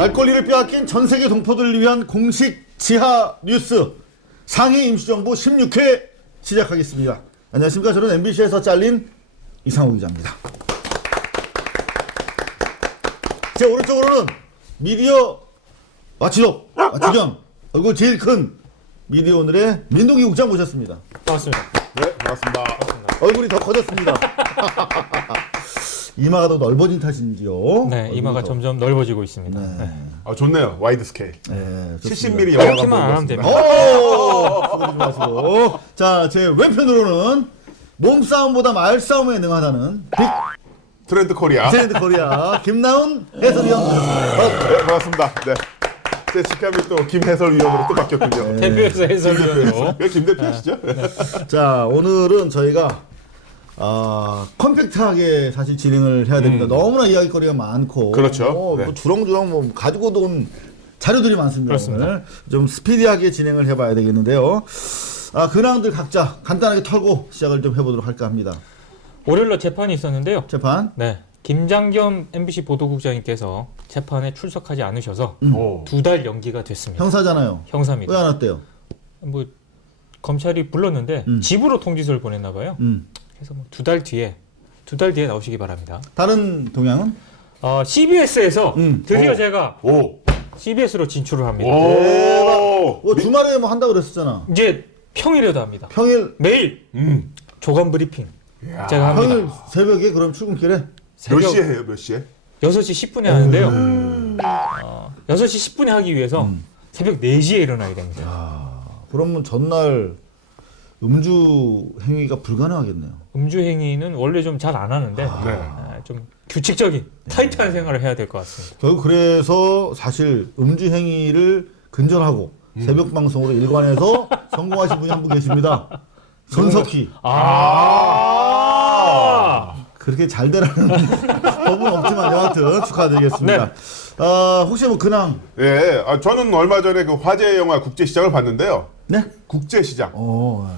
알 권리를 빼앗긴 전 세계 동포들을 위한 공식 지하 뉴스 상해 임시정부 16회 시작하겠습니다. 안녕하십니까. 저는 MBC에서 잘린 이상호 기자입니다. 제 오른쪽으로는 미디어 마치독, 마치경, 얼굴 제일 큰 미디어 오늘의 민동기 국장 모셨습니다. 반갑습니다. 네, 반갑습니다. 얼굴이 더 커졌습니다. 이마가 더 넓어진 탓인지요? 네, 이마가 점점 넓어지고 있습니다. 네. 네. 아, 좋네요. 와이드 스케일. 네, 70mm 영화가 이렇게만 안 하면 보였습니다. 됩니다. 소리 좀 마시고. 자, 제 왼편으로는 몸싸움보다 말싸움에 능하다는 트렌드 코리아. 빅트렌드 코리아 김나훈 해설위원 모셨습니다. 네, 반갑습니다. 네. 제 직함이 또 김해설위원으로 또 바뀌었군요. 대표에서 해설위원으로. 왜 김 대표시죠? 자, 오늘은 저희가 컴팩트하게 사실 진행을 해야 됩니다. 너무나 이야기거리가 많고, 그렇죠. 네. 뭐 주렁주렁 뭐 가지고도 온 자료들이 많습니다. 그렇습니다. 오늘 좀 스피디하게 진행을 해봐야 되겠는데요. 근황들 각자 간단하게 털고 시작을 좀 해보도록 할까 합니다. 월요일날 재판이 있었는데요. 재판. 네, 김장겸 MBC 보도국장님께서 재판에 출석하지 않으셔서 오. 2달 연기가 됐습니다. 형사잖아요. 형사입니다. 왜 안 왔대요? 뭐 검찰이 불렀는데 집으로 통지서를 보냈나 봐요. 그래서 뭐 2달 뒤에 나오시기 바랍니다. 다른 동향은? CBS에서 드디어 오. 제가 오. CBS로 진출을 합니다. 오. 주말에 뭐 한다고 그랬었잖아. 이제 평일에도 합니다. 평일, 매일 조간 브리핑 야. 제가 합니다. 평일 새벽에 그럼 출근길에? 몇 새벽 시에 해요? 몇 시에? 6시 10분에 하는데요. 6시 10분에 하기 위해서 새벽 4시에 일어나야 됩니다. 그러면 전날 음주 행위가 불가능하겠네요. 음주 행위는 원래 좀 잘 안 하는데 네. 좀 규칙적인 타이트한 생활을 해야 될 것 같습니다. 결국 그래서 사실 음주 행위를 근절하고 새벽 방송으로 일관해서 성공하신 분이 한 분 계십니다. 손석희. 그렇게 잘 되라는 법은 없지만 여하튼 축하드리겠습니다. 네. 혹시 뭐 근황? 예. 저는 얼마 전에 그 화제 영화 국제시장을 봤는데요. 네? 국제시장. 네.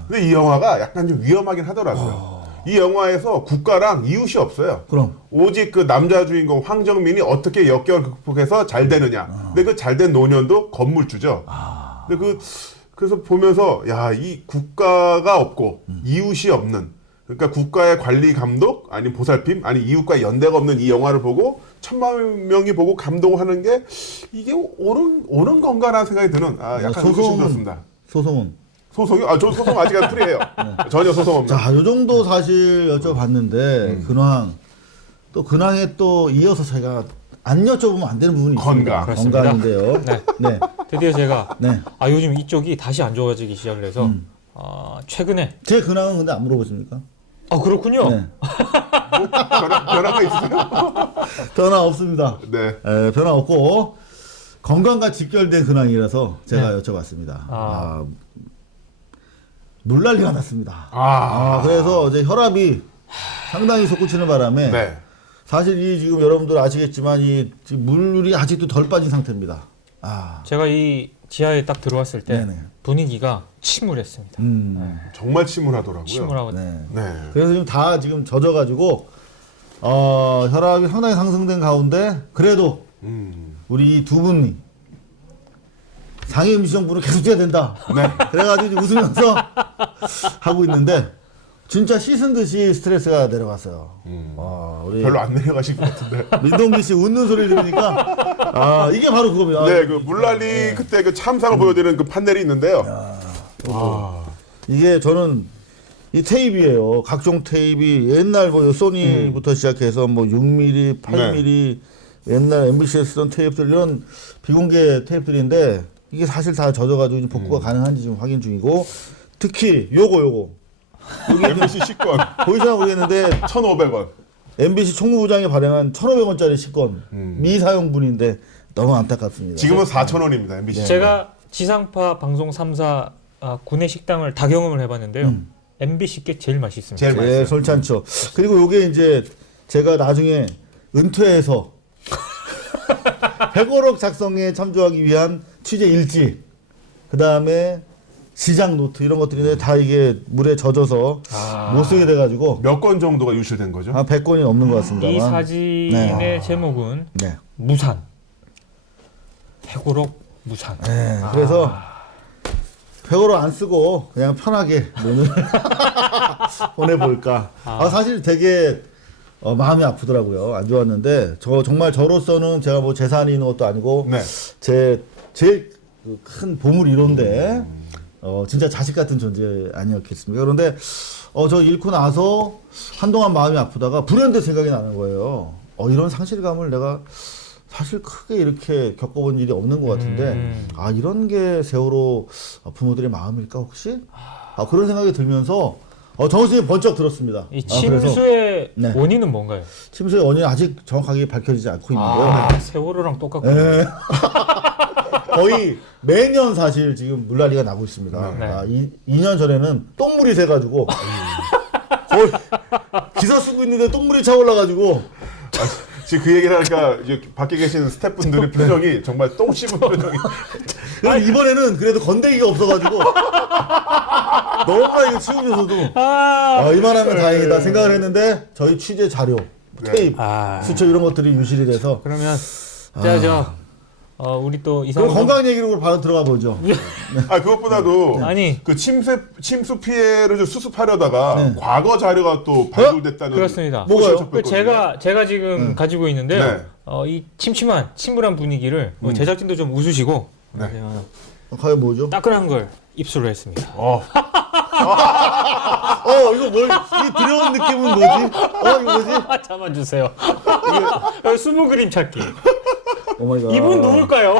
근데 이 영화가 약간 좀 위험하긴 하더라고요. 이 영화에서 국가랑 이웃이 없어요. 그럼 오직 그 남자 주인공 황정민이 어떻게 역경을 극복해서 잘 되느냐. 근데 그 잘 된 노년도 건물주죠. 근데 그래서 보면서 야, 이 국가가 없고 이웃이 없는, 그러니까 국가의 관리 감독 아니 보살핌 아니 이웃과 연대가 없는 이 영화를 보고 1000만 명이 보고 감동하는 게 이게 옳은 건가라는 생각이 드는 약간 의구심 들었습니다. 소송은? 소송이요? 저 소송 아직 안 프리해요. 전혀 소송 없는. 자, 요 정도 사실 여쭤봤는데 근황, 또 근황에 또 이어서 제가 안 여쭤보면 안 되는 부분이 있습니다. 건강. 그렇습니다. 건강인데요. 네. 네. 드디어 제가 네. 요즘 이쪽이 다시 안 좋아지기 시작을 해서 최근에 제 근황은 근데 안 물어보십니까? 그렇군요. 네. 변화가 있으세요? 변화 없습니다. 네. 변화 없고 건강과 직결된 근황이라서 제가 여쭤봤습니다. 물난리가 났습니다. 그래서 이제 혈압이 상당히 솟구치는 바람에 네. 사실 이 지금 여러분들 아시겠지만 이 지금 물이 아직도 덜 빠진 상태입니다. 제가 이 지하에 딱 들어왔을 때 네네. 분위기가 침울했습니다. 정말 침울하더라고요. 침울하고 네. 네. 그래서 지금 다 지금 젖어가지고 혈압이 상당히 상승된 가운데 그래도 우리 두 분이 상해 임시정부를 계속 돼야 된다. 네. 그래가지고 이제 웃으면서 하고 있는데 진짜 씻은 듯이 스트레스가 내려갔어요. 우리 별로 안 내려가실 것 같은데. 민동기 씨 웃는 소리를 들으니까 이게 바로 그겁니다. 네, 그 물난리 그때 그 참상을 보여드리는 그 판넬이 있는데요. 이게 저는 이 테이프예요. 각종 테이프 옛날 뭐 소니부터 시작해서 뭐 6mm, 8mm 옛날 MBC에 쓰던 테이프들 이런 비공개 테이프들인데 이게 사실 다 젖어가지고 지금 복구가 가능한지 지금 확인 중이고 특히 요거 MBC 식권 보이시나 모르겠는데 1,500원. MBC 총무부장이 발행한 1,500원짜리 식권 미사용분인데 너무 안타깝습니다. 지금은 4,000원입니다. MBC. 제가 지상파 방송 3사 구내 식당을 다 경험을 해봤는데요. MBC께 제일 맛있습니다. 제일 맛있어요. 네, 솔찬죠. 그리고 요게 이제 제가 나중에 은퇴해서 100원억 작성에 참조하기 위한 취재 일지, 그 다음에 시장 노트 이런 것들인데 다 이게 물에 젖어서 못 쓰게 돼가지고 몇 건 정도가 유출된 거죠? 한 100건이 넘는 것 같습니다. 이 사진의 제목은 네. 무산. 회고록 무상. 네, 그래서 회고록 안 쓰고 그냥 편하게 논을 보내볼까. 사실 되게 마음이 아프더라고요. 안 좋았는데 정말 저로서는 제가 뭐 재산이 있는 것도 아니고 네. 제 제일 큰 보물 1호인데 진짜 자식 같은 존재 아니었겠습니까? 그런데 저 잃고 나서 한동안 마음이 아프다가 불현듯 생각이 나는 거예요. 이런 상실감을 내가 사실 크게 이렇게 겪어본 일이 없는 것 같은데 이런 게 세월호 부모들의 마음일까 혹시? 그런 생각이 들면서 정신이 번쩍 들었습니다. 이 그래서 침수의 네. 원인은 뭔가요? 침수의 원인은 아직 정확하게 밝혀지지 않고 있는데요. 세월호랑 똑같군요. 네. 거의 매년 사실 지금 물난리가 나고 있습니다. 네. 2년 전에는 똥물이 새가지고 거의 기사 쓰고 있는데 똥물이 차올라가지고 지금 그 얘기를 하니까 이제 밖에 계신 스태프분들의 표정이 정말 똥 씹은 표정이. 그럼 이번에는 그래도 건더기가 없어가지고 너무나 이거 치우면서도 이만하면 다행이다 생각을 했는데 저희 취재 자료, 테이프, 수첩 이런 것들이 유실이 돼서 그러면 우리 또 그럼 이상훈 건강 얘기로 바로 들어가 보죠. 그것보다도 아니. 그 침수 피해를 좀 수습하려다가 과거 자료가 또 발굴됐다는. 그렇습니다. 뭐가요? 소식을 그 접했거든요. 제가 지금 가지고 있는데요. 네. 이 침침한 침울한 분위기를 제작진도 좀 웃으시고 네. 과연 뭐죠? 따끈한 걸 입수를 했습니다. 이거 뭘, 이 두려운 느낌은 뭐지? 이거 뭐지? 잡아주세요. 수분 그림 찾기. 오마이갓. 이분 누굴까요?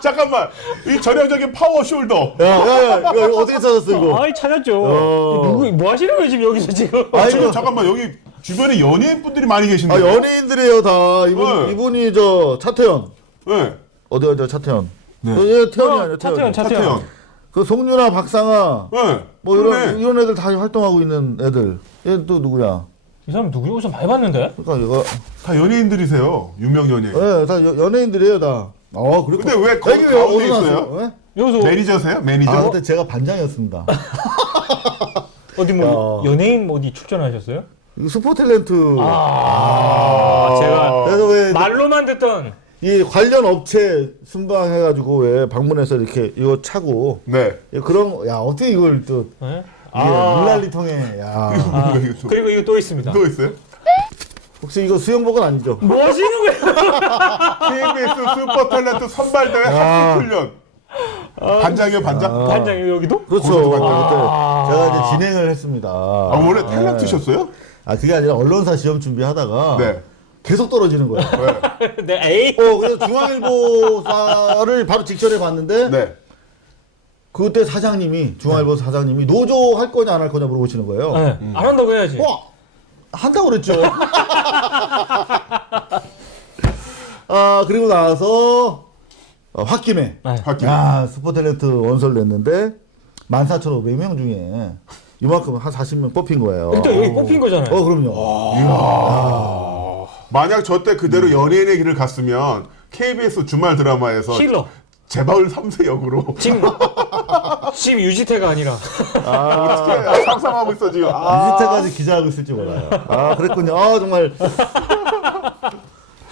잠깐만, 이 전형적인 파워 숄더. 야, 이거 어떻게 찾았어, 이거? 아이 찾았죠. 뭐 하시는 거예요 지금 여기서 지금? 지금 잠깐만, 여기 주변에 연예인 분들이 많이 계신데. 연예인들이에요, 다. 네. 이분이 차태현. 네. 어디가 차태현? 네. 얘 태현이 아니야, 태현. 차태현. 그 송유나 박상아. 네. 뭐 그러네. 이런 애들 다 활동하고 있는 애들. 얘 또 누구야? 이 사람 누구요? 어디서 많이 봤는데? 그러니까 이거. 다 연예인들이세요. 유명 연예인. 네, 다 연예인들이에요, 다. 그리고. 근데 왜 거기 가운데 있어요? 네? 여기서 매니저세요? 매니저? 그때 제가 반장이었습니다. 어디 뭐 연예인 어디 출전하셨어요? 이거 슈퍼 탤런트. 제가 그래서 왜 말로만 듣던 이 관련 업체 순방해가지고 왜 방문해서 이렇게 이거 차고 네. 그런 어떻게 이걸 또 네? 물난리통에 그리고 이거 또 있습니다. 또 있어요? 혹시 이거 수영복은 아니죠? 뭐 하시는 거예요? KBS 슈퍼 탤런트 선발대회 학습 훈련. 반장이요, 반장? 반장이 여기도? 그렇죠. 거기서도 그때 봤죠. 제가 이제 진행을 했습니다. 원래 탤런트셨어요? 그게 아니라 언론사 시험 준비하다가 네. 계속 떨어지는 거예요. 네, 에이. 그래서 중앙일보사를 바로 직전에 봤는데 네. 그때 중앙일보 사장님이 노조 할 거냐 안 할 거냐 물어보시는 거예요. 네, 안 한다고 해야지. 한다고 그랬죠. 그리고 나서 홧김에 학교. 슈퍼 탤런트 원서를 냈는데 14,500명 중에 이만큼 한 40명 뽑힌 거예요. 일단 여기 뽑힌 거잖아요. 그럼요. 만약 저 때 그대로 연예인의 길을 갔으면 KBS 주말 드라마에서 힐러. 재벌 3세 역으로 지금 유지태가 아니라. 어떻게 상상하고 있어 지금. 이지태까지 기자하고 있을지 몰라요. 그랬군요. 정말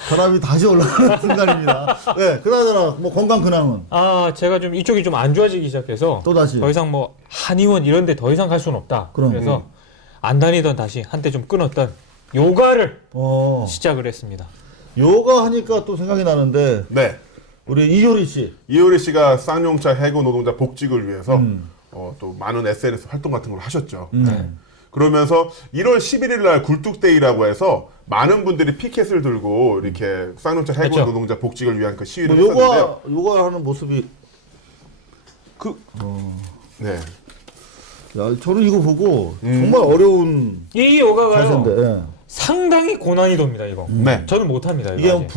전압이 다시 올라가는 순간입니다. 네, 그나저나 뭐 건강 근황은 제가 좀 이쪽이 좀 안 좋아지기 시작해서 또 다시 더 이상 뭐 한의원 이런 데 더 이상 갈 수는 없다. 그럼. 그래서 안 다니던 다시 한때 좀 끊었던 요가를 시작을 했습니다. 요가 하니까 또 생각이 나는데 네. 우리 이효리 씨. 이효리 씨가 쌍용차 해고 노동자 복직을 위해서 또 많은 SNS 활동 같은 걸 하셨죠. 네. 그러면서 1월 11일 날 굴뚝데이라고 해서 많은 분들이 피켓을 들고 이렇게 쌍용차 해고 그렇죠. 노동자 복직을 위한 그 시위를 했었는데요. 요가 하는 모습이 네. 저는 이거 보고 정말 어려운 이 요가가요. 자세인데 상당히 고난이도입니다, 이거. 네. 저는 못합니다. 이거 이게 아직.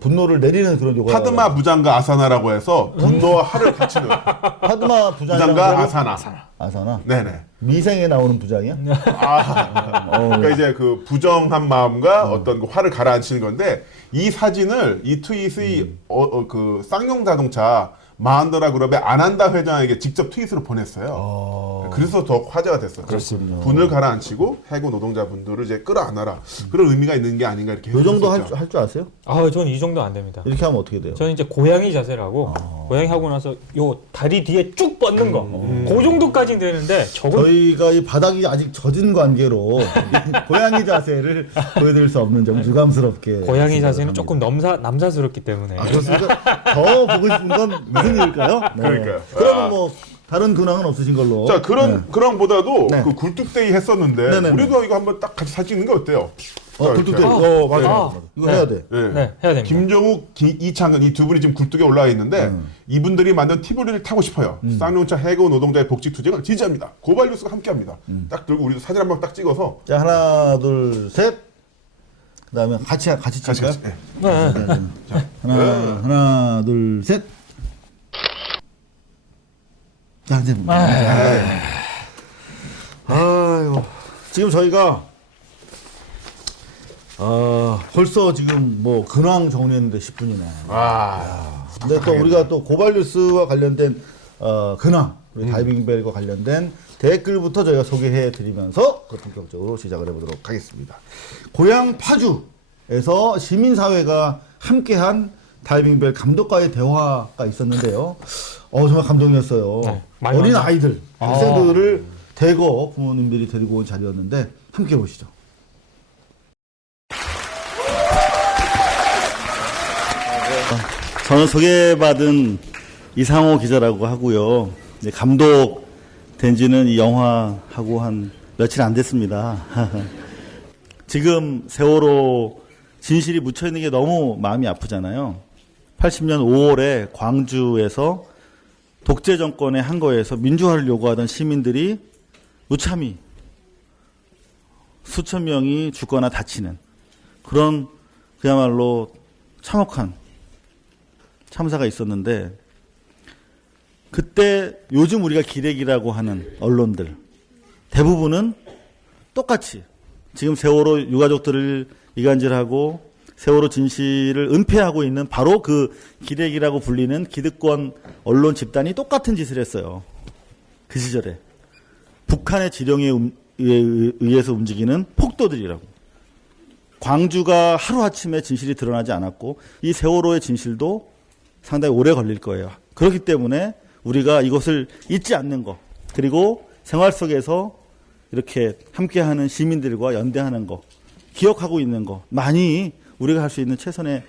분노를 내리는 그런 요가. 파드마 부장가 아사나라고 해서 분노와 화를 붙이는 파드마 부장가 아사나. 아사나. 네네. 미생에 나오는 부장이야? 그러니까 이제 그 부정한 마음과 어떤 그 화를 가라앉히는 건데 이 사진을 이 트윗이 그 쌍용 자동차 마한더라 그룹의 아난다 회장에게 직접 트윗으로 보냈어요. 그래서 더 화제가 됐어요. 그렇군요. 분을 가라앉히고 해고 노동자분들을 이제 끌어안아라. 그런 의미가 있는 게 아닌가 이렇게. 요 정도 해석했죠. 할 줄 아세요? 저는 이 정도 안 됩니다. 이렇게 하면 어떻게 돼요? 저는 이제 고양이 자세라고 고양이 하고 나서 요 다리 뒤에 쭉 뻗는 거. 그 정도까지는 되는데 저건 저희가 이 바닥이 아직 젖은 관계로 고양이 자세를 보여드릴 수 없는 점 유감스럽게. 고양이 생각을 자세는 합니다. 조금 남사스럽기 때문에. 그렇습니까? 더 보고 싶은 건 무슨 일일까요? 네. 그러니까요. 그러면 뭐 다른 근황은 없으신 걸로. 자 그런 보다도 네. 그 굴뚝데이 했었는데 네네네. 우리도 이거 한번 딱 같이 사진 찍는 게 어때요? 자, 굴뚝대. 이렇게. 맞아. 이거 해야 돼. 네. 네, 해야 됩니다. 김종욱, 이창근 이 두 분이 지금 굴뚝에 올라와 있는데 이분들이 만든 티브리를 타고 싶어요. 쌍용차 해고 노동자의 복지 투쟁을 지지합니다. 고발뉴스가 함께합니다. 딱 들고 우리도 사진 한번 딱 찍어서 자 하나 둘 셋. 그다음에 같이 찍을까요? 네. 네. 하나 둘 셋. 자 이제. 아이고 지금 저희가 벌써 지금 뭐 근황 정리했는데 10분이네. 근데 또 우리가 또 고발뉴스와 관련된 근황, 우리 다이빙벨과 관련된 댓글부터 저희가 소개해 드리면서 본격적으로 시작을 해보도록 하겠습니다. 고향 파주에서 시민사회가 함께한 다이빙벨 감독과의 대화가 있었는데요. 정말 감동이었어요. 네, 어린 많이 아이들, 학생들을 대거 부모님들이 데리고 온 자리였는데 함께 보시죠. 저는 소개받은 이상호 기자라고 하고요. 이제 감독 된 지는 이 영화하고 한 며칠 안 됐습니다. 지금 세월호 진실이 묻혀있는 게 너무 마음이 아프잖아요. 80년 5월에 광주에서 독재 정권의 한거에서 민주화를 요구하던 시민들이 무참히 수천 명이 죽거나 다치는 그런 그야말로 참혹한 참사가 있었는데 그때 요즘 우리가 기레기라고 하는 언론들 대부분은 똑같이 지금 세월호 유가족들을 이간질하고 세월호 진실을 은폐하고 있는 바로 그 기레기라고 불리는 기득권 언론 집단이 똑같은 짓을 했어요. 그 시절에. 북한의 지령에 의해서 움직이는 폭도들이라고. 광주가 하루아침에 진실이 드러나지 않았고 이 세월호의 진실도 상당히 오래 걸릴 거예요. 그렇기 때문에 우리가 이것을 잊지 않는 것 그리고 생활 속에서 이렇게 함께하는 시민들과 연대하는 것 기억하고 있는 것 많이 우리가 할 수 있는 최선의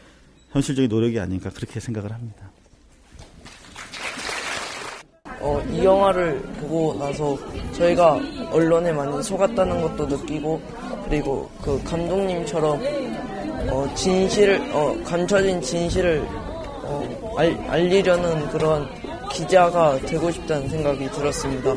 현실적인 노력이 아닌가 그렇게 생각을 합니다. 이 영화를 보고 나서 저희가 언론에 많이 속았다는 것도 느끼고 그리고 그 감독님처럼 감춰진 진실을 알리려는 그런 기자가 되고 싶다는 생각이 들었습니다.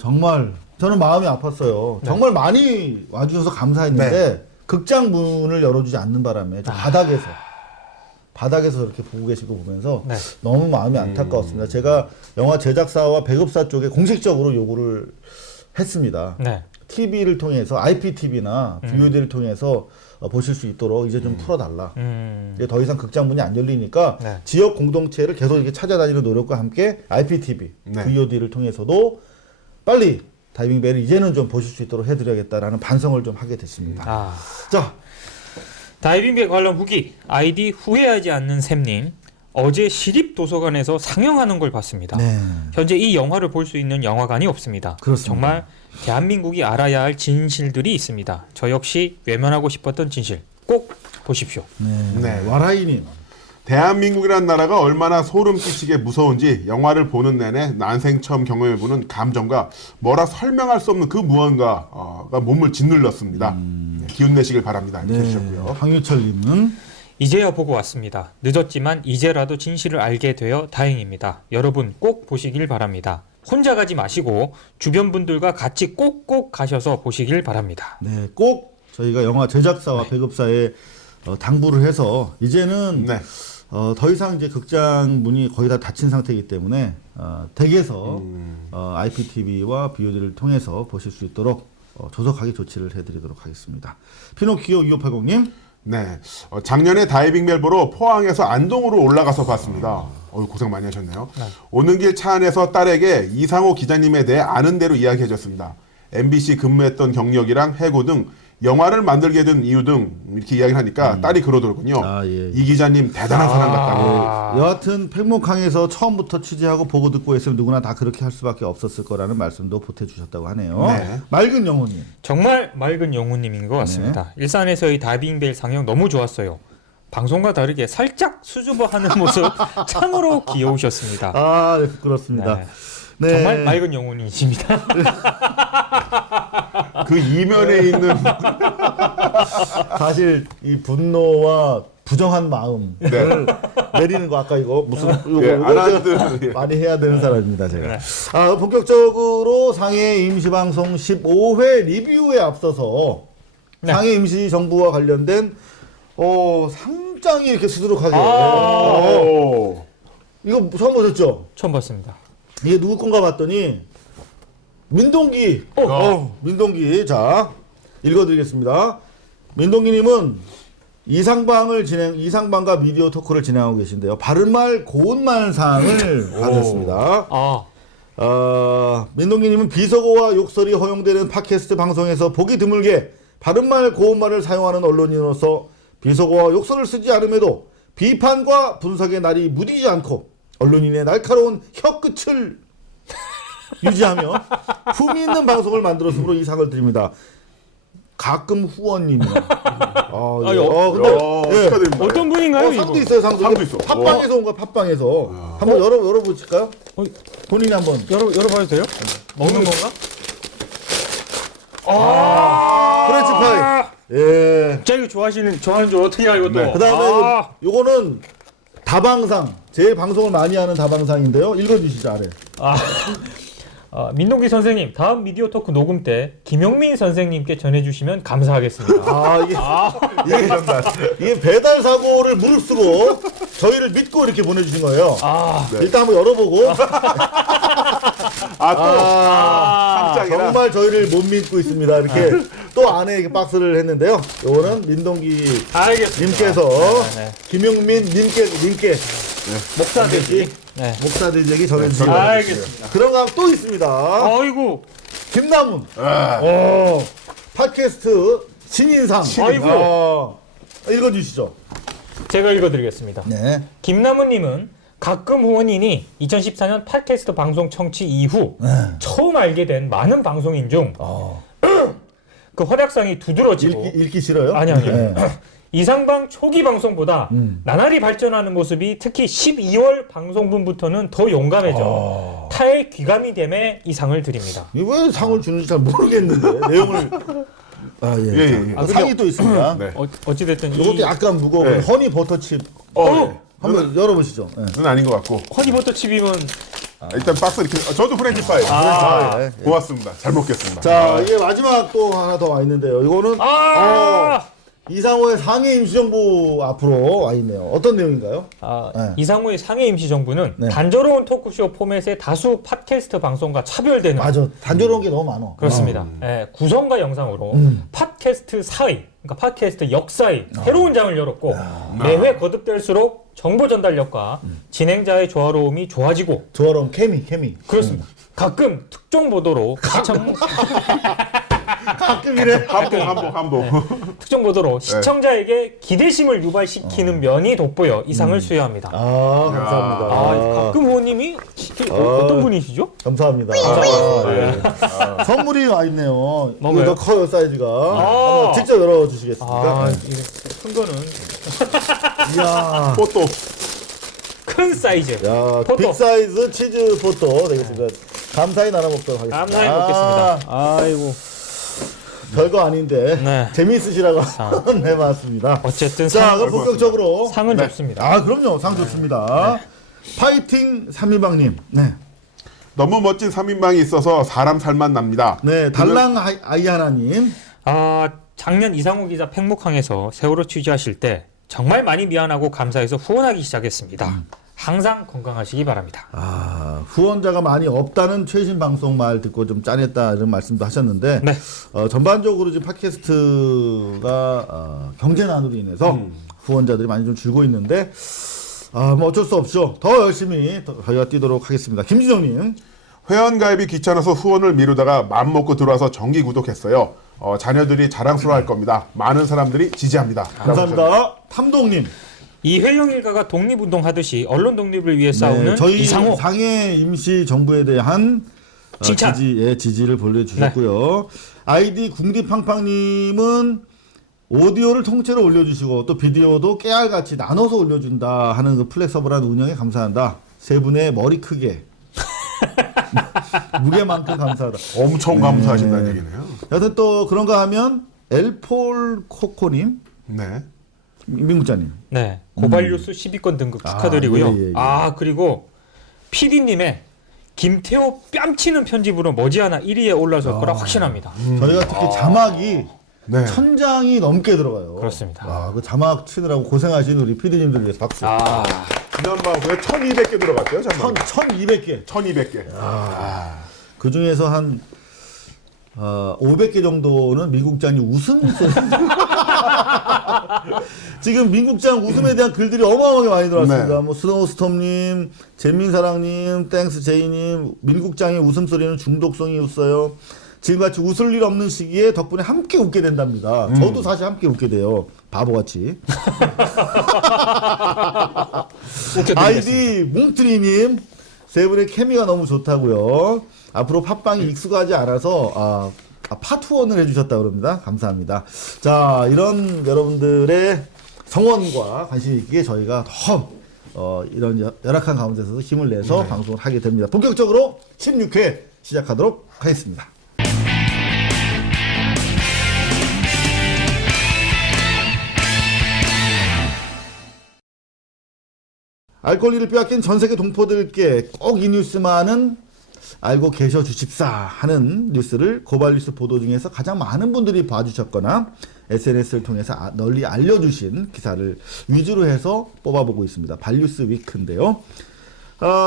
정말 저는 마음이 아팠어요. 정말 많이 와주셔서 감사했는데 극장 문을 열어주지 않는 바람에 저 바닥에서 이렇게 보고 계신 거 보면서 너무 마음이 안타까웠습니다. 제가 영화 제작사와 배급사 쪽에 공식적으로 요구를 했습니다. TV를 통해서 IPTV나 VOD를 통해서 보실 수 있도록 이제 좀 풀어달라. 이제 더 이상 극장 문이 안 열리니까 지역 공동체를 계속 이렇게 찾아다니는 노력과 함께 IPTV, VOD를 통해서도 빨리 다이빙벨을 이제는 좀 보실 수 있도록 해드려야겠다라는 반성을 좀 하게 됐습니다. 자, 다이빙벨 관련 후기 아이디 후회하지 않는 샘님 어제 시립도서관에서 상영하는 걸 봤습니다. 현재 이 영화를 볼 수 있는 영화관이 없습니다. 그렇습니다. 정말 대한민국이 알아야 할 진실들이 있습니다. 저 역시 외면하고 싶었던 진실 꼭 보십시오. 와라이님. 대한민국이라는 나라가 얼마나 소름 끼치게 무서운지 영화를 보는 내내 난생 처음 경험해보는 감정과 뭐라 설명할 수 없는 그 무언가가 몸을 짓눌렀습니다. 기운 내시길 바랍니다. 이렇게 해주셨고요. 황유철님은 이제야 보고 왔습니다. 늦었지만 이제라도 진실을 알게 되어 다행입니다. 여러분 꼭 보시길 바랍니다. 혼자 가지 마시고 주변 분들과 같이 꼭꼭 가셔서 보시길 바랍니다. 꼭 저희가 영화 제작사와 배급사에 당부를 해서 이제는 더 이상 이제 극장 문이 거의 다 닫힌 상태이기 때문에 댁에서 IPTV와 VOD를 통해서 보실 수 있도록 조속하게 조치를 해드리도록 하겠습니다. 피노키오 2580님. 네. 작년에 다이빙 멜보로 포항에서 안동으로 올라가서 봤습니다. 고생 많이 하셨네요. 오는 길 차 안에서 딸에게 이상호 기자님에 대해 아는 대로 이야기해줬습니다. MBC 근무했던 경력이랑 해고 등 영화를 만들게 된 이유 등 이렇게 이야기를 하니까 딸이 그러더군요. 아, 예. 이 기자님 대단한 사람 같다고. 여하튼 팽목항에서 처음부터 취재하고 보고 듣고 했으면 누구나 다 그렇게 할 수밖에 없었을 거라는 말씀도 보태주셨다고 하네요. 네. 맑은 영혼님. 정말 맑은 영호님인 것 같습니다. 일산에서의 다이빙벨 상영 너무 좋았어요. 방송과 다르게 살짝 수줍어하는 모습 참으로 귀여우셨습니다. 아, 네, 부끄럽습니다. 네. 네. 정말 맑은 영혼이십니다. 그 이면에 있는 사실 이 분노와 부정한 마음을 내리는 거 아까 이거 무슨 이거 안 하든 예. 많이 해야 되는 사람입니다 제가. 네. 아, 본격적으로 상해 임시방송 15회 리뷰에 앞서서 네. 상해 임시정부와 관련된 상장이 이렇게 수두룩하게 오. 이거 처음 보셨죠? 처음 봤습니다. 이게 누구 건가 봤더니 민동기. 민동기. 자, 읽어드리겠습니다. 민동기님은 이상방과 미디어 토크를 진행하고 계신데요. 바른말 고운말상을 받았습니다. 민동기님은 비속어와 욕설이 허용되는 팟캐스트 방송에서 보기 드물게 바른말 고운말을 사용하는 언론인으로서 비속어와 욕설을 쓰지 않음에도 비판과 분석의 날이 무디지 않고 언론인의 날카로운 혀끝을 유지하며 품위 있는 방송을 만들었으므로 이 상을 드립니다. 가끔 후원님이요. 근데 축하드립니다. 어떤 분인가요? 상도 이거? 있어요. 상도 상도 있어. 팟빵에서 온 거야. 팟빵에서 한번 열어보실까요? 본인이 한번. 열어봐도 돼요? 먹는 건가? 프렌치 파이. 예. 진짜 이거 좋아하는 줄 어떻게 알고 또? 네. 그다음에 요거는 다방상. 제 방송을 많이 하는 다방상인데요. 읽어주시죠 아래. 민동기 선생님, 다음 미디어 토크 녹음 때 김영민 선생님께 전해주시면 감사하겠습니다. 이게 배달 사고를 무릅쓰고 저희를 믿고 이렇게 보내주신 거예요. 일단 한번 열어보고. 상장이라. 정말 저희를 못 믿고 있습니다. 이렇게 또 안에 이렇게 박스를 했는데요. 요거는 민동기 알겠습니다. 님께서 네. 김용민 님께 목사돼지 네. 목사돼지에게 전해주시고. 알겠습니다. 그런 거 또 있습니다. 아이고, 김남훈. 팟캐스트 신인상. 아이고. 읽어주시죠. 제가 읽어드리겠습니다. 네. 김남훈님은 가끔 후원인이 2014년 팟캐스트 방송 청취 이후 처음 알게 된 많은 방송인 중 그 활약상이 두드러지고 읽기 싫어요? 아니요. 네. 이상방 초기 방송보다 나날이 발전하는 모습이 특히 12월 방송분부터는 더 용감해져 타의 귀감이 됨에 이 상을 드립니다. 이거 왜 상을 주는지 잘 모르겠는데 내용을. 예. 상이 또 있습니다. 네. 어찌됐든 이것도 약간 무거운 네. 허니 버터칩. 한번 열어보시죠. 네. 그건 아닌 것 같고. 허니버터 칩이면 일단 박스 이렇게. 저도 프렌치 파이. 네. 고맙습니다. 잘 먹겠습니다. 자, 이게 마지막 또 하나 더 와 있는데요. 이거는 이상호의 상해 임시정부 앞으로 와 있네요. 어떤 내용인가요? 네. 이상호의 상해 임시정부는 네. 단조로운 토크쇼 포맷의 다수 팟캐스트 방송과 차별되는 맞아. 단조로운 게 너무 많아. 그렇습니다. 예, 구성과 영상으로 팟캐스트 사의, 그러니까 팟캐스트 역사의 새로운 장을 열었고 매회 거듭될수록 정보 전달력과 진행자의 조화로움이 좋아지고 조화로운 케미. 그렇습니다. 가끔 특정 보도로 가끔이래. 한복. 특정 보도로 시청자에게 기대심을 유발시키는 면이 돋보여 이 상을 수여합니다. 감사합니다. 가끔 후원님이 어떤 분이시죠? 감사합니다. 감사합니다. 선물이 와 있네요. 뭔가요? 이거 더 커요, 사이즈가. 한번 직접 열어주시겠습니까? 이게 큰 거는 이야. 포토. 큰 사이즈. 야, 포토. 빅 사이즈 치즈 포토 되겠습니다. 감사히 나눠 먹도록 하겠습니다. 감사히 먹겠습니다. 아이고. 별거 아닌데 네. 재미있으시라고 해봤습니다. 어쨌든 자, 그럼 본격적으로 상은 네. 좋습니다. 그럼요, 상 좋습니다. 파이팅 3인방님. 네, 너무 멋진 3인방이 있어서 사람 살만 납니다. 네, 달랑 아이 하나님. 작년 이상호 기자 팽목항에서 세월호 취재하실 때 정말 많이 미안하고 감사해서 후원하기 시작했습니다. 항상 건강하시기 바랍니다. 후원자가 많이 없다는 최신 방송 말 듣고 좀 짠했다 이런 말씀도 하셨는데 네. 전반적으로 지금 팟캐스트가 경제난으로 인해서 후원자들이 많이 좀 줄고 있는데 뭐 어쩔 수 없죠. 더 열심히 저희가 뛰도록 하겠습니다. 김진영님. 회원가입이 귀찮아서 후원을 미루다가 맘먹고 들어와서 정기 구독했어요. 자녀들이 자랑스러워할 겁니다. 많은 사람들이 지지합니다. 감사합니다. 탐동님. 이 회령 일가가 독립운동 하듯이 언론 독립을 위해 싸우는 저희 이상호. 상해 임시 정부에 대한 칭찬. 지지를 보내주셨고요. 아이디 궁디팡팡님은 오디오를 통째로 올려주시고 또 비디오도 깨알같이 나눠서 올려준다 하는 그 플렉서블한 운영에 감사한다. 세 분의 머리 크게 무게만큼 감사하다. 엄청 감사하신다는 얘기네요. 여튼 또 그런가 하면 엘폴 코코님, 네. 민국자님. 네. 고발뉴스 10위권 등극 축하드리고요. 예. 그리고 PD님의 김태호 뺨치는 편집으로 머지않아 1위에 올라설 거라 확신합니다. 저희가 특히 자막이 네. 1000장이 넘게 들어가요. 그렇습니다. 그 자막 치느라고 고생하신 우리 PD님들 위해서 박수. 지난 방송에 1200개 들어갔대요. 1200개. 1200개. 그 중에서 한 500개 정도는 민국장이 웃음소리. 지금 민국장 웃음에 대한 글들이 어마어마하게 많이 들어왔습니다. 네. 뭐 스노우스톰님, 재민사랑님, 땡스 제이님, 민국장의 웃음소리는 중독성이 있어요. 지금같이 웃을 일 없는 시기에 덕분에 함께 웃게 된답니다. 저도 사실 함께 웃게 돼요. 바보같이. 아이디 뭉트리님, 세 분의 케미가 너무 좋다고요. 앞으로 팟빵이 익숙하지 않아서 파투원을 해주셨다 그럽니다. 감사합니다. 자, 이런 여러분들의 성원과 관심 있기에 저희가 더 이런 열악한 가운데서도 힘을 내서 방송을 하게 됩니다. 본격적으로 16회 시작하도록 하겠습니다. 알권리를 빼앗긴 전 세계 동포들께 꼭 이 뉴스만은 알고 계셔 주십사 하는 뉴스를 고발뉴스 보도 중에서 가장 많은 분들이 봐주셨거나 SNS를 통해서 널리 알려주신 기사를 위주로 해서 뽑아보고 있습니다. 발뉴스 위크인데요.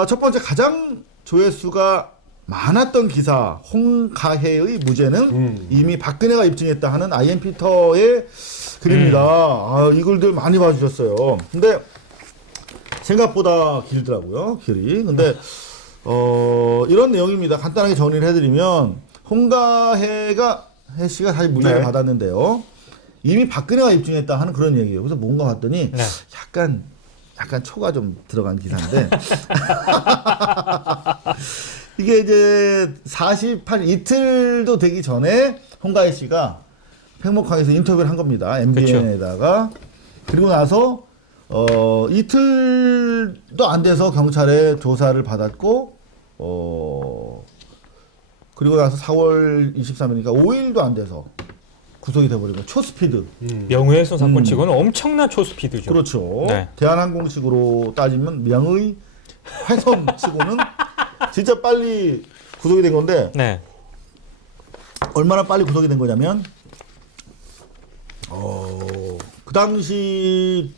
첫 번째 가장 조회수가 많았던 기사 홍가혜의 무죄는 이미 박근혜가 입증했다 하는 아이엠 피터의 글입니다. 이 글들 많이 봐주셨어요. 근데 생각보다 길더라고요, 길이. 근데 이런 내용입니다. 간단하게 정리를 해드리면 해 씨가 사실 무죄를 받았는데요. 이미 박근혜가 입증했다 하는 그런 얘기예요. 그래서 뭔가 봤더니 약간 초가 좀 들어간 기사인데 이게 이제 48 이틀도 되기 전에 홍가혜 씨가 팽목항에서 인터뷰를 한 겁니다. MBN에다가. 그리고 나서 이틀도 안 돼서 경찰에 조사를 받았고, 그리고 나서 4월 23일이니까 5일도 안 돼서 구속이 돼버리고 초스피드. 명예훼손 사건 치고는 엄청난 초스피드죠. 그렇죠. 네. 대한항공식으로 따지면 명의 훼손 치고는 진짜 빨리 구속이 된 건데, 네. 얼마나 빨리 구속이 된 거냐면, 그 당시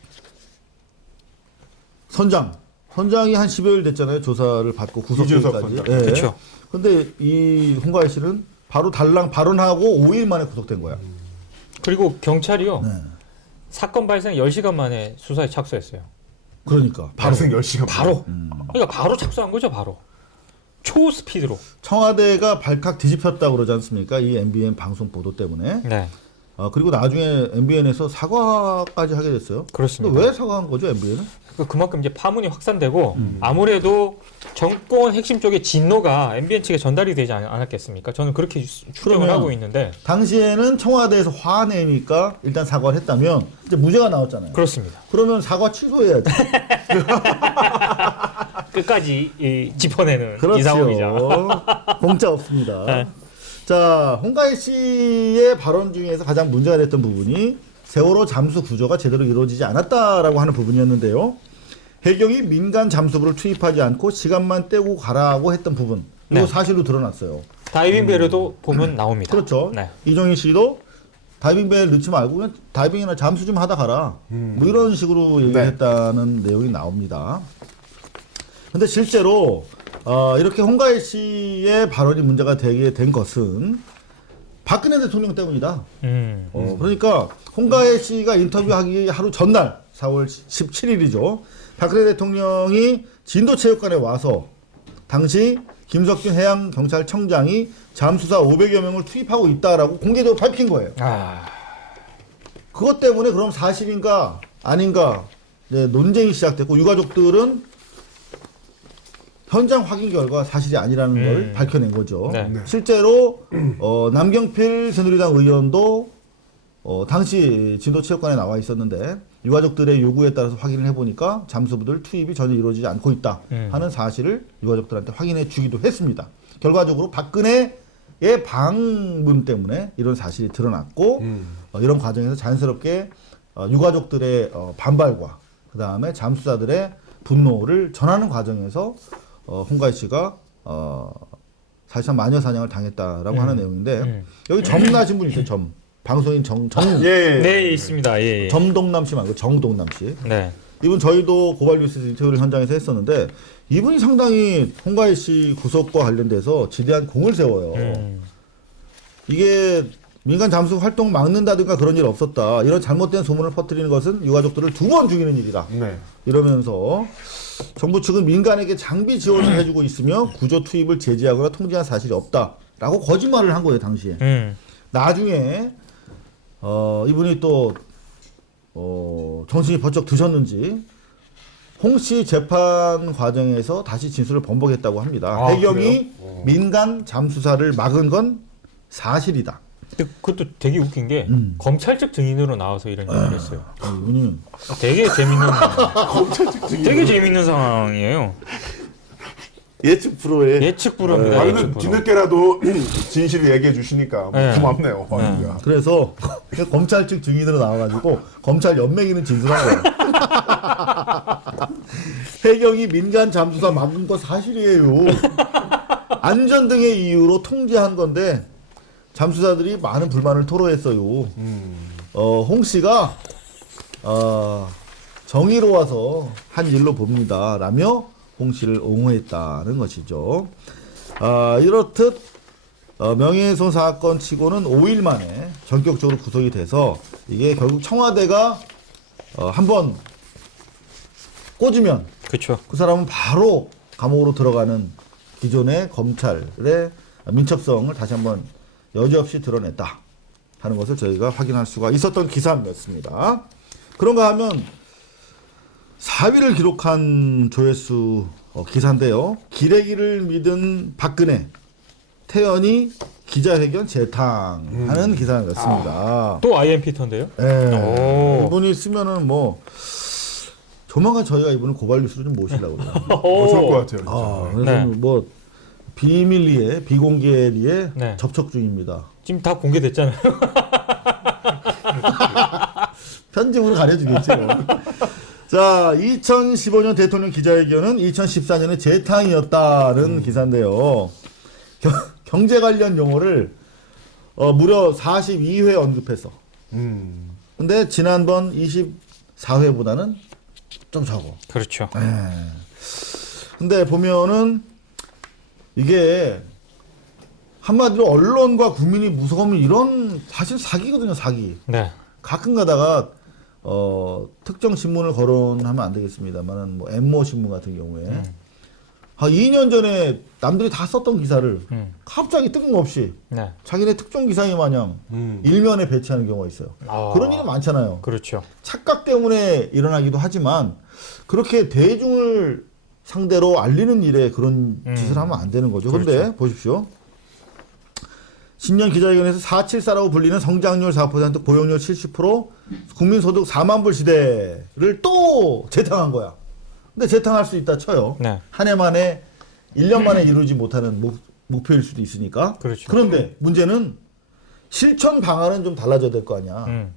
선장이 한 10여일 됐잖아요. 조사를 받고 구속까지. 예. 그렇죠. 근데 이 홍가혜 씨는 바로 달랑 발언하고 5일 만에 구속된 거야. 그리고 경찰이요. 네. 사건 발생 10시간 만에 수사에 착수했어요. 그러니까 발생 10시간. 바로. 그러니까 바로 착수한 거죠, 바로. 초스피드로. 청와대가 발칵 뒤집혔다고 그러지 않습니까? 이 MBN 방송 보도 때문에. 네. 그리고 나중에 MBN에서 사과까지 하게 됐어요. 그렇습니다. 왜 사과한 거죠, MBN은? 그만큼 이제 파문이 확산되고 아무래도 정권 핵심 쪽의 진노가 MBN 측에 전달이 되지 않았겠습니까? 저는 그렇게 추정을 하고 있는데. 당시에는 청와대에서 화내니까 일단 사과를 했다면 이제 무죄가 나왔잖아요. 그렇습니다. 그러면 사과 취소해야지. 끝까지 짚어내는 그렇죠. 이상호 기자. 공짜 없습니다. 네. 자, 홍가혜 씨의 발언 중에서 가장 문제가 됐던 부분이 세월호 잠수 구조가 제대로 이루어지지 않았다라고 하는 부분이었는데요. 해경이 민간 잠수부를 투입하지 않고 시간만 떼고 가라고 했던 부분. 이거 네. 사실로 드러났어요. 다이빙 배려도 보면 나옵니다. 그렇죠. 네. 이종희 씨도 다이빙 배를 넣지 말고 그냥 다이빙이나 잠수 좀 하다 가라. 뭐 이런 식으로 얘기했다는 내용이 나옵니다. 근데 실제로 이렇게 홍가희 씨의 발언이 문제가 되게 된 것은 박근혜 대통령 때문이다. 그러니까 홍가희 씨가 인터뷰하기 하루 전날 4월 17일이죠. 박근혜 대통령이 진도체육관에 와서 당시 김석균 해양경찰청장이 잠수사 500여 명을 투입하고 있다라고 공개적으로 밝힌 거예요. 그것 때문에 그럼 사실인가 아닌가 이제 논쟁이 시작됐고 유가족들은 현장 확인 결과 사실이 아니라는 걸 밝혀낸 거죠. 네. 실제로 남경필 새누리당 의원도 당시 진도체육관에 나와 있었는데 유가족들의 요구에 따라서 확인을 해보니까 잠수부들 투입이 전혀 이루어지지 않고 있다 하는 사실을 유가족들한테 확인해 주기도 했습니다. 결과적으로 박근혜의 방문 때문에 이런 사실이 드러났고 이런 과정에서 자연스럽게 유가족들의 반발과 그 다음에 잠수사들의 분노를 전하는 과정에서 홍가희 씨가 사실상 마녀 사냥을 당했다라고 하는 내용인데 여기 점나신 분 있어요. 점 방송인 네, 있습니다. 예. 점동남 씨 말고 정동남 씨. 네. 이분 저희도 고발뉴스 인터뷰를 현장에서 했었는데 이분이 상당히 홍가희 씨 구속과 관련돼서 지대한 공을 세워요. 이게 민간 잠수 활동 막는다든가 그런 일 없었다. 이런 잘못된 소문을 퍼뜨리는 것은 유가족들을 2번 죽이는 일이다. 네. 이러면서 정부 측은 민간에게 장비 지원을 해주고 있으며 구조 투입을 제지하거나 통제한 사실이 없다라고 거짓말을 한 거예요 당시에. 나중에 이분이 또 정신이 번쩍 드셨는지 홍 씨 재판 과정에서 다시 진술을 번복했다고 합니다. 배경이 민간 잠수사를 막은 건 사실이다. 근데 그것도 되게 웃긴 게 검찰 측 증인으로 나와서 이런 얘기를 했어요. 이분이 되게 재밌는 되게 재밌는 상황이에요. 예측 프로에 예측 불허입니다. 예측 불허. 뒤늦게라도 진실을 얘기해 주시니까 네. 고맙네요. 어머니가. 그래서 검찰 측 증인으로 나와가지고 검찰 연맹이는 진술한 거예요. 해경이 민간 잠수사 막은 거 사실이에요. 안전 등의 이유로 통제한 건데 잠수사들이 많은 불만을 토로했어요. 홍 씨가 정의로워서 한 일로 봅니다. 라며 홍 씨를 옹호했다는 것이죠. 이렇듯 명예훼손 사건 치고는 5일 만에 전격적으로 구속이 돼서 이게 결국 청와대가 한번 꽂으면 그렇죠. 그 사람은 바로 감옥으로 들어가는 기존의 검찰의 민첩성을 다시 한번 여지없이 드러냈다 하는 것을 저희가 확인할 수가 있었던 기사였습니다. 그런가 하면 4위를 기록한 조회수 기사인데요. 기레기를 믿은 박근혜, 태연이 기자회견 재탕하는 기사였습니다. 또 IMP터인데요? 네. 오. 이분이 쓰면은 뭐 조만간 저희가 이분을 고발뉴스로 좀 모시려고 그래요. 좋을 것 같아요. 진짜. 그래서 네. 뭐 비밀리에 비공개리에 네. 접촉 중입니다. 지금 다 공개됐잖아요. 편집으로 가려주겠죠. 자, 2015년 대통령 기자회견은 2014년의 재탕이었다는 기사인데요. 경제 관련 용어를 무려 42회 언급했어. 근데 지난번 24회보다는 좀 적어. 그렇죠. 근데 보면은 이게 한마디로 언론과 국민이 무서우면 이런 사실 사기거든요, 사기. 네. 가끔 가다가 특정 신문을 거론하면 안 되겠습니다만은 뭐 엠모 신문 같은 경우에 한 2년 전에 남들이 다 썼던 기사를 갑자기 뜬금없이 네. 자기네 특종 기사에 마냥 일면에 배치하는 경우가 있어요. 아. 그런 일은 많잖아요. 그렇죠. 착각 때문에 일어나기도 하지만 그렇게 대중을 상대로 알리는 일에 그런 짓을 하면 안 되는 거죠. 그런데 그렇죠. 보십시오. 신년 기자회견에서 474라고 불리는 성장률 4%, 고용률 70%, 국민소득 4만 불 시대를 또 재탕한 거야. 근데 재탕할 수 있다 쳐요. 네. 한 해 만에 1년 만에 이루지 못하는 목표일 수도 있으니까. 그렇죠. 그런데 문제는 실천 방안은 좀 달라져야 될 거 아니야.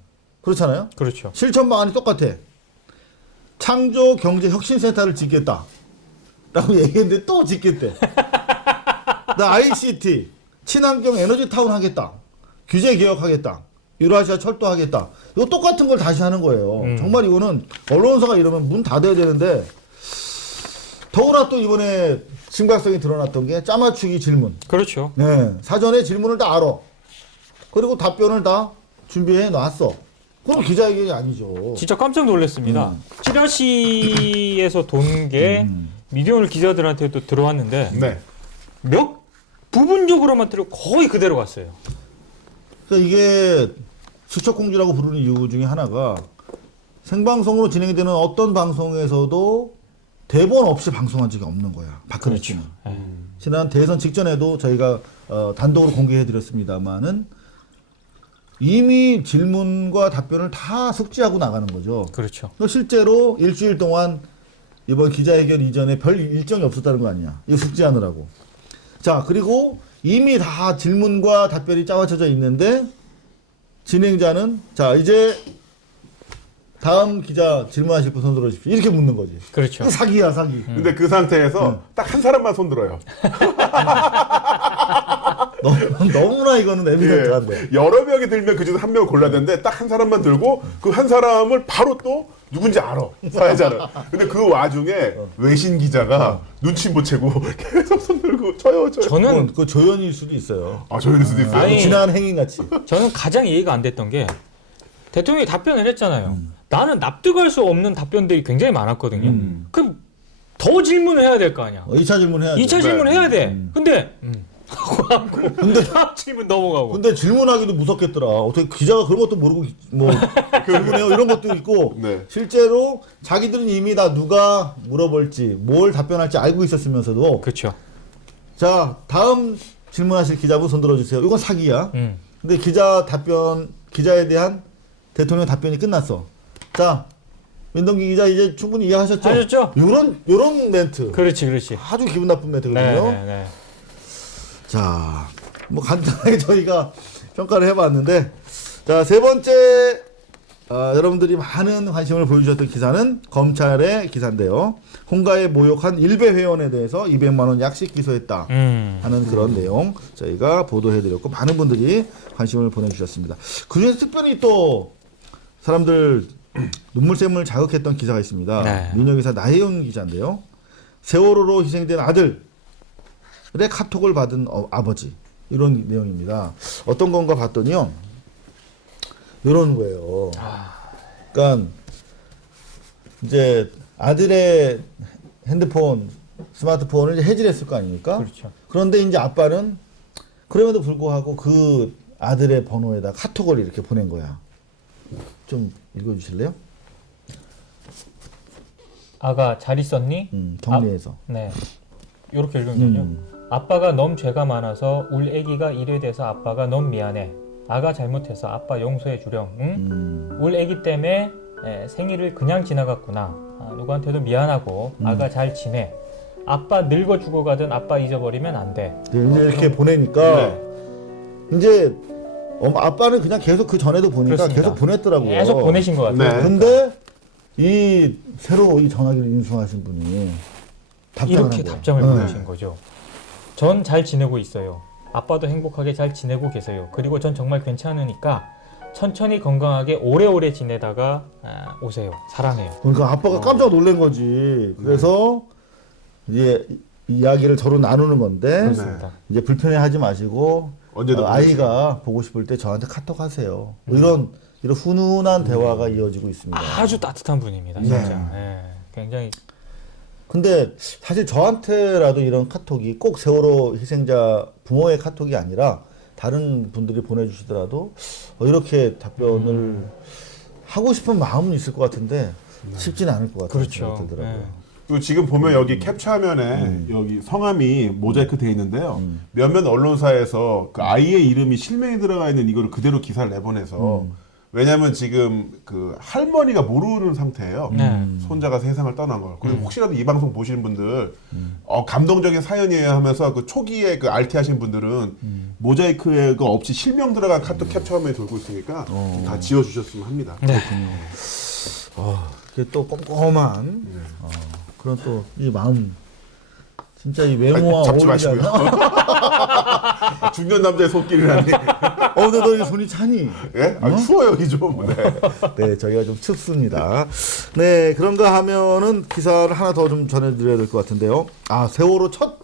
그렇잖아요. 그렇죠. 실천 방안이 똑같아. 창조 경제 혁신센터를 짓겠다. 라고 얘기했는데 또 짓겠대. 나 ICT, 친환경 에너지 타운 하겠다. 규제 개혁하겠다. 유라시아 철도하겠다. 이거 똑같은 걸 다시 하는 거예요. 정말 이거는 언론사가 이러면 문 닫아야 되는데 더구나 또 이번에 심각성이 드러났던 게 짜맞추기 질문. 그렇죠. 네, 사전에 질문을 다 알아. 그리고 답변을 다 준비해 놨어. 그럼 기자회견이 아니죠. 진짜 깜짝 놀랐습니다. 찌라시에서 돈 게 미디어오늘 기자들한테도 들어왔는데 네. 몇 부분적으로만 들어 거의 그대로 갔어요. 그러니까 이게 수척공주라고 부르는 이유 중에 하나가 생방송으로 진행이 되는 어떤 방송에서도 대본 없이 방송한 적이 없는 거야. 박근혜 그렇죠. 씨는. 예. 지난 대선 직전에도 저희가 단독으로 공개해드렸습니다만은 이미 질문과 답변을 다 숙지하고 나가는 거죠. 그렇죠. 실제로 일주일 동안 이번 기자회견 이전에 별 일정이 없었다는 거 아니야. 이거 숙지하느라고. 자, 그리고 이미 다 질문과 답변이 짜맞춰져 있는데 진행자는 자, 이제 다음 기자 질문하실 분 손 들어주십시오. 이렇게 묻는 거지. 그렇죠. 이거 사기야, 사기. 근데 그 상태에서 딱 한 사람만 손 들어요. 너무나 이거는 에비던트한데. 예. 여러 명이 들면 그 중에서 한 명을 골라야 되는데 딱 한 사람만 들고 그 한 사람을 바로 또 누군지 알아. 사회자는. 근데 그 와중에 외신 기자가 눈치 못 채고 계속 손 들고 저요. 저는 그 조연일 수도 있어요. 아, 저희일 수도 있어요. 아니, 지난 행위같이. 저는 가장 이해가 안 됐던 게 대통령이 답변을 했잖아요. 나는 납득할 수 없는 답변들이 굉장히 많았거든요. 그럼 더 질문을 해야 될 거 아니야. 2차 질문 해야죠. 2차 질문 해야 돼. 근데 하고 근데 다음 질문 넘어가고. 근데 질문하기도 무섭겠더라. 어떻게 기자가 그런 것도 모르고 뭐 질문해요 이런 것도 있고 네. 실제로 자기들은 이미 다 누가 물어볼지 뭘 답변할지 알고 있었으면서도 그렇죠. 자 다음 질문하실 기자분 손 들어주세요. 이건 사기야. 근데 기자에 대한 대통령 답변이 끝났어. 자 민동기 기자 이제 충분히 이해하셨죠? 하셨죠? 요런 멘트. 그렇지. 아주 기분 나쁜 멘트거든요. 네. 자, 뭐 간단하게 저희가 평가를 해봤는데, 자, 세 번째 여러분들이 많은 관심을 보여주셨던 기사는 검찰의 기사인데요. 홍가에 모욕한 일베 회원에 대해서 200만 원 약식 기소했다 하는 그런 내용 저희가 보도해드렸고 많은 분들이 관심을 보내주셨습니다. 그중에서 특별히 또 사람들 눈물샘을 자극했던 기사가 있습니다. 네. 민영기사 나혜윤 기자인데요. 세월호로 희생된 아들의 카톡을 받은 아버지 이런 내용입니다. 어떤 건가 봤더니요. 이런 거예요. 그러니까 이제 아들의 핸드폰, 스마트폰을 해지했을 거 아닙니까? 그렇죠. 그런데 이제 아빠는 그럼에도 불구하고 그 아들의 번호에다 카톡을 이렇게 보낸 거야. 좀 읽어주실래요? 아가 잘 있었니? 정리해서. 네. 이렇게 읽으면 되죠. 아빠가 너무 죄가 많아서 울 애기가 이래 돼서 아빠가 너무 미안해. 아가 잘못해서 아빠 용서해 주렴. 응? 울 애기 때문에 생일을 그냥 지나갔구나. 누구한테도 미안하고 아가 잘 지내. 아빠 늙어 죽어가든 아빠 잊어버리면 안 돼. 네, 이제 이렇게 보내니까 이제 아빠는 그냥 계속 그 전에도 보니까 그렇습니다. 계속 보냈더라고요. 계속 보내신 것 같아요. 네. 근데 새로 이 전화기를 인수하신 분이 답장을 이렇게 한 거예요. 답장을 네. 보내신 거죠. 전 잘 지내고 있어요. 아빠도 행복하게 잘 지내고 계세요. 그리고 전 정말 괜찮으니까 천천히 건강하게 오래오래 지내다가 오세요. 사랑해요. 그러니까 아빠가 깜짝 놀란 거지. 그래서 이제 이야기를 서로 나누는 건데 그렇습니다. 이제 불편해하지 마시고 언제든 아이가 보고 싶을 때 저한테 카톡 하세요. 뭐 이런 훈훈한 대화가 이어지고 있습니다. 아주 따뜻한 분입니다. 진짜. 네. 굉장히 근데 사실 저한테라도 이런 카톡이 꼭 세월호 희생자 부모의 카톡이 아니라 다른 분들이 보내주시더라도 이렇게 답변을 하고 싶은 마음은 있을 것 같은데 쉽지는 않을 것 같아요. 그렇죠. 생각이 들더라고요. 네. 그리고 지금 보면 여기 캡처화면에 여기 성함이 모자이크 돼 있는데요. 몇몇 언론사에서 그 아이의 이름이 실명이 들어가 있는 이거를 그대로 기사를 내보내서 왜냐면 지금 그 할머니가 모르는 상태예요. 손자가 세상을 떠난 걸. 그리고 혹시라도 이 방송 보시는 분들 감동적인 사연이에요 하면서 그 초기에 그 RT 하신 분들은 모자이크가 없이 실명 들어간 카톡 캡처화면이 돌고 있으니까 좀 다 지워주셨으면 합니다. 네. 그게 또 꼼꼼한 그런 또 이 마음 진짜 이 외모와 잡지 어울리지 마시고요. 않나? 중년 남자의 손길이라니. 근데 너 이제 손이 차니? 예? 추워요 여기 좀. 네. 네, 저희가 좀 춥습니다. 네, 그런가 하면은 기사를 하나 더 좀 전해드려야 될 것 같은데요. 세월호 첫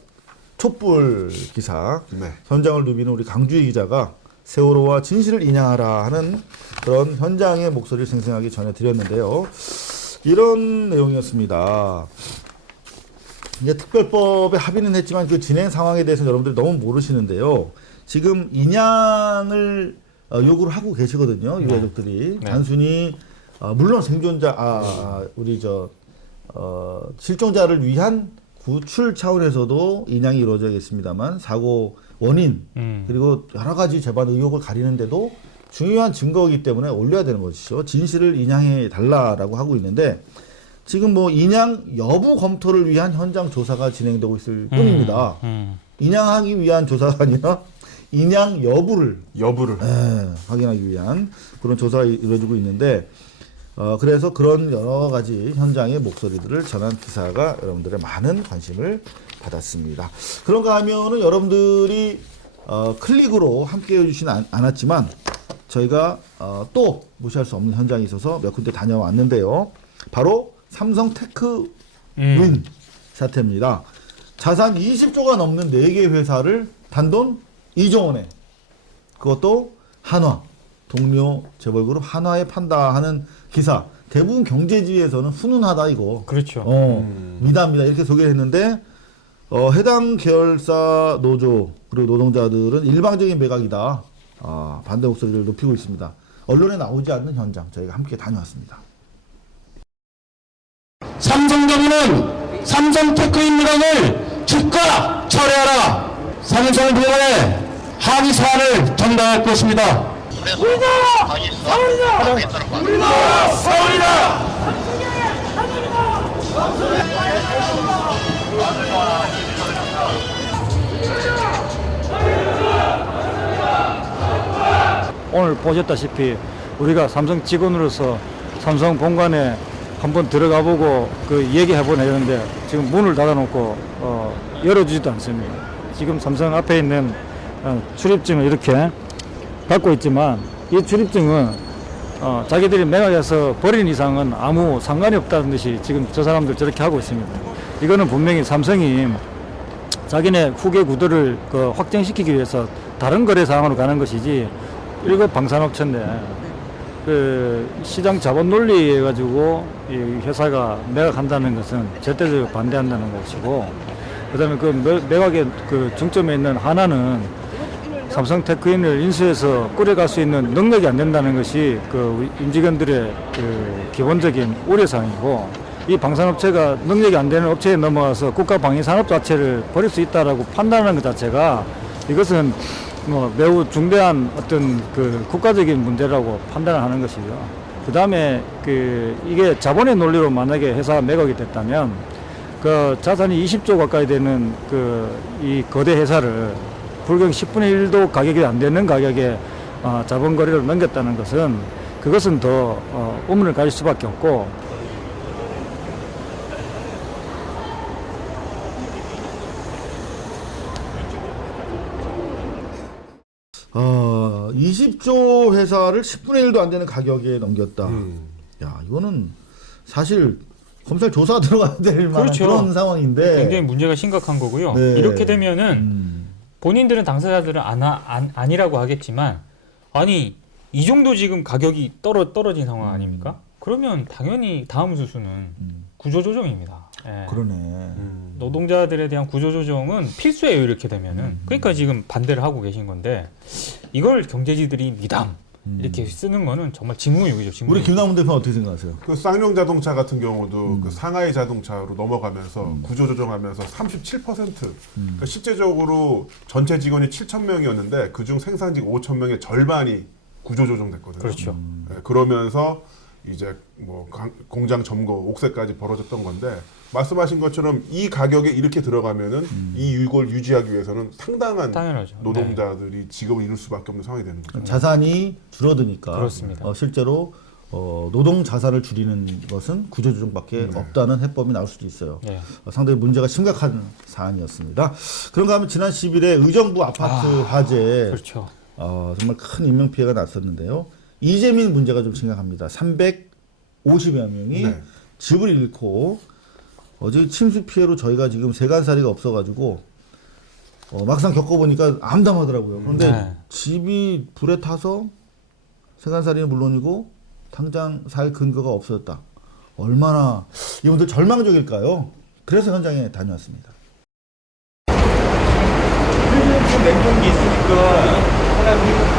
촛불 기사. 네. 현장을 누비는 우리 강주희 기자가 세월호와 진실을 인양하라 하는 그런 현장의 목소리를 생생하게 전해드렸는데요. 이런 내용이었습니다. 이제 특별법에 합의는 했지만 그 진행 상황에 대해서 여러분들이 너무 모르시는데요. 지금 인양을 요구를 하고 계시거든요. 유가족들이. 네. 단순히 물론 생존자 우리 실종자를 위한 구출 차원에서도 인양이 이루어져야겠습니다만 사고 원인 그리고 여러 가지 재반 의혹을 가리는데도 중요한 증거이기 때문에 올려야 되는 것이죠. 진실을 인양해 달라라고 하고 있는데 지금 뭐 인양 여부 검토를 위한 현장 조사가 진행되고 있을 뿐입니다. 인양하기 위한 조사가 아니라 인양 여부를 확인하기 위한 그런 조사가 이루어지고 있는데 그래서 그런 여러 가지 현장의 목소리들을 전한 기사가 여러분들의 많은 관심을 받았습니다. 그런가 하면은 여러분들이 클릭으로 함께 해주지는 않았지만 저희가 또 무시할 수 없는 현장이 있어서 몇 군데 다녀왔는데요. 바로 삼성 테크윈 사태입니다. 자산 20조가 넘는 4개 회사를 단돈 2조 원에 그것도 한화 동료 재벌그룹 한화에 판다 하는 기사. 대부분 경제지에서는 훈훈하다 이거. 그렇죠. 미담이다 이렇게 소개를 했는데 해당 계열사 노조 그리고 노동자들은 일방적인 매각이다. 반대 목소리를 높이고 있습니다. 언론에 나오지 않는 현장 저희가 함께 다녀왔습니다. 삼성정부는 삼성테크인 물건을 즉각 철회하라. 삼성을 비롯해 항의 사안을 전달할 것입니다. 오늘 보셨다시피 우리가 삼성 직원으로서 삼성 본관에 한번 들어가 보고 그 얘기해보려 했는데 지금 문을 닫아놓고 열어주지도 않습니다. 지금 삼성 앞에 있는 출입증을 이렇게 갖고 있지만 이 출입증은 자기들이 매각해서 버린 이상은 아무 상관이 없다는 듯이 지금 저 사람들 저렇게 하고 있습니다. 이거는 분명히 삼성이 자기네 후계 구도를 확정시키기 위해서 다른 거래 사항으로 가는 것이지 이거 방산업체인데 그 시장 자본 논리에 가지고 이 회사가 매각한다는 것은 절대적으로 반대한다는 것이고 그다음에 그 매각의 그 중점에 있는 하나는 삼성 테크인을 인수해서 꾸려갈 수 있는 능력이 안 된다는 것이 그 임직원들의 그 기본적인 우려사항이고 이 방산업체가 능력이 안 되는 업체에 넘어가서 국가 방위산업 자체를 버릴 수 있다라고 판단하는 것 자체가 이것은 뭐 매우 중대한 어떤 그 국가적인 문제라고 판단을 하는 것이죠. 그 다음에 그 이게 자본의 논리로 만약에 회사가 매각이 됐다면 그 자산이 20조 가까이 되는 그 이 거대 회사를 불경 10분의 1도 가격이 안 되는 가격에 자본 거래를 넘겼다는 것은 그것은 더 의문을 가질 수밖에 없고. 20조 회사를 10분의 1도 안 되는 가격에 넘겼다. 야, 이거는 사실 검찰 조사 들어가야 될 만한 그렇죠. 그런 상황인데 굉장히 문제가 심각한 거고요. 네. 이렇게 되면은 본인들은 당사자들은 아니라고 하겠지만 아니 이 정도 지금 가격이 떨어진 상황 아닙니까? 그러면 당연히 다음 수순은 구조조정입니다. 예. 그러네. 노동자들에 대한 구조조정은 필수예요. 이렇게 되면은. 그러니까 지금 반대를 하고 계신 건데 이걸 경제지들이 미담 이렇게 쓰는 거는 정말 직무유기죠. 직무유기. 우리 김남훈 대표는 어떻게 생각하세요? 그 쌍용 자동차 같은 경우도 그 상하이 자동차로 넘어가면서 구조조정하면서 37%. 그러니까 실제적으로 전체 직원이 7,000명이었는데 그중 생산직 5,000명의 절반이 구조조정됐거든요. 그렇죠. 네, 그러면서 이제 뭐 공장 점거, 옥새까지 벌어졌던 건데 말씀하신 것처럼 이 가격에 이렇게 들어가면은 이 이걸 유지하기 위해서는 상당한 당연하죠. 노동자들이 직업을 잃을 수밖에 없는 상황이 되는 거죠. 자산이 줄어드니까 그렇습니다. 실제로 노동 자살을 줄이는 것은 구조조정밖에 없다는 해법이 나올 수도 있어요. 네. 상당히 문제가 심각한 사안이었습니다. 그런가 하면 지난 10일에 의정부 아파트 화재 그렇죠. 정말 큰 인명피해가 났었는데요. 이재민 문제가 좀 심각합니다. 350여 명이 네. 집을 잃고 어제 침수 피해로 저희가 지금 세간살이가 없어가지고 막상 겪어보니까 암담하더라고요. 그런데 네. 집이 불에 타서 세간살이는 물론이고 당장 살 근거가 없어졌다. 얼마나 이분들 절망적일까요? 그래서 현장에 다녀왔습니다. 냉동기 있으니까 사람이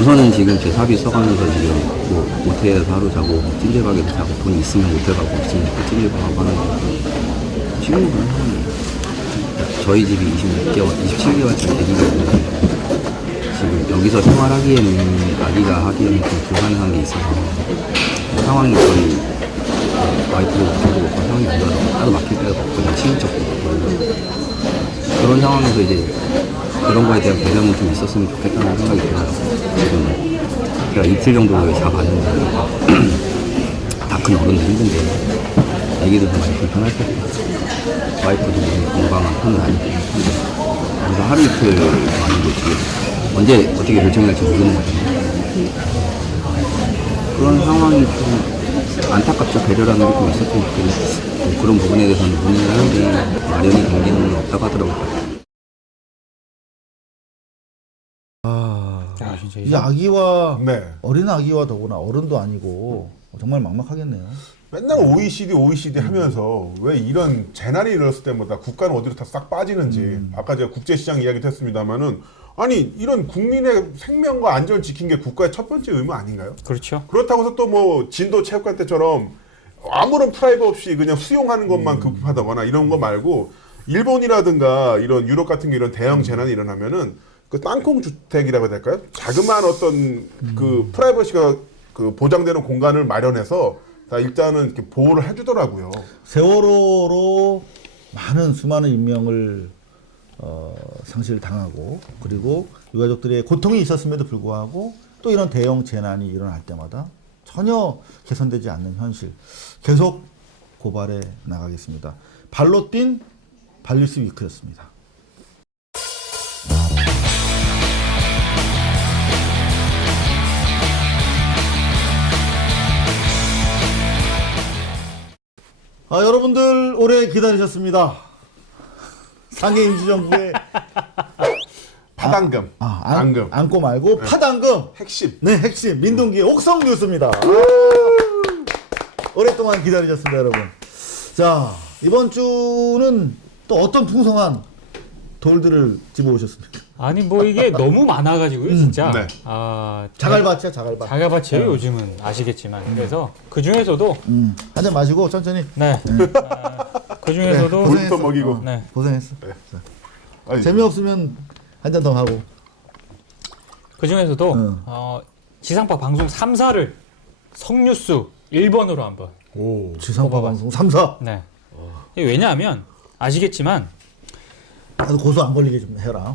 우선은 지금 제 사비 써가면서 지금 뭐 모텔에서 하루 자고 찜질방에도 자고 돈이 있으면 모텔 가고 없으면 또 찜질방 가고 하는 거고 지금은 그런 상황이에요. 저희 집이 26개월, 27개월짜리 아기가 있는데 지금 여기서 생활하기에는 아기가 하기에는 좀 불가능한 게 있어서 상황이 저희 와이프도 저도 그렇고 상황이 안 좋아서 따로 맡길 데가 없거든요. 친인척도 없고 그런 상황에서 이제 그런 거에 대한 배려는 좀 있었으면 좋겠다는 생각이 들어요. 지금 제가 이틀 정도 잡았는데 다 큰 어른도 힘든데 애기들도 많이 불편할 거고 와이프도 많이 건강한 편은 아니고 그래서 하루 이틀 많이 지금 언제 어떻게 결정이 날지 모르는 거잖아요. 그런 상황이 좀 안타깝죠. 배려라는 게 좀 있었으면 좋겠는데 그런 부분에 대해서는 문의를 하는데 마련이 된 게 없다고 하더라고요. 진짜 이 아기와 네. 어린 아기와 더구나 어른도 아니고 정말 막막하겠네요. 맨날 OECD 하면서 왜 이런 재난이 일어났을 때마다 국가는 어디로 다 싹 빠지는지 아까 제가 국제시장 이야기도 했습니다만은 아니 이런 국민의 생명과 안전을 지킨 게 국가의 첫 번째 의무 아닌가요? 그렇죠. 그렇다고 해서 또 뭐 진도 체육관 때처럼 아무런 프라이브 없이 그냥 수용하는 것만 급급하다거나 이런 거 말고 일본이라든가 이런 유럽 같은 게 이런 대형 재난이 일어나면은 그 땅콩 주택이라고 해야 될까요? 자그마한 어떤 그 프라이버시가 그 보장되는 공간을 마련해서 다 일단은 이렇게 보호를 해주더라고요. 세월호로 많은 수많은 인명을 상실당하고 그리고 유가족들의 고통이 있었음에도 불구하고 또 이런 대형 재난이 일어날 때마다 전혀 개선되지 않는 현실 계속 고발해 나가겠습니다. 발로 뛴 발리스 위크였습니다. 여러분들 오래 기다리셨습니다. 상해 임시정부의 파당금, 당금, 안고 말고 파당금 핵심. 네, 핵심 민동기의 옥성 뉴스입니다. 오랫동안 기다리셨습니다, 여러분. 자, 이번 주는 또 어떤 풍성한 돌들을 집어오셨습니까? 아니 뭐 이게 너무 많아가지고요, 진짜. 네. 자갈밭이야, 자갈밭. 자가밭이에요, 요즘은 아시겠지만. 그래서 그 중에서도 한 잔 마시고 천천히. 네. 그 중에서도 그래, 돌도 먹이고. 네. 고생했어. 아니, 재미없으면 한 잔 더 하고. 그 중에서도 지상파 방송 3사를 성뉴스 1번으로 한번. 지상파 방송 3사. 네. 이게 왜냐하면 아시겠지만 나도 고소 안 걸리게 좀 해라.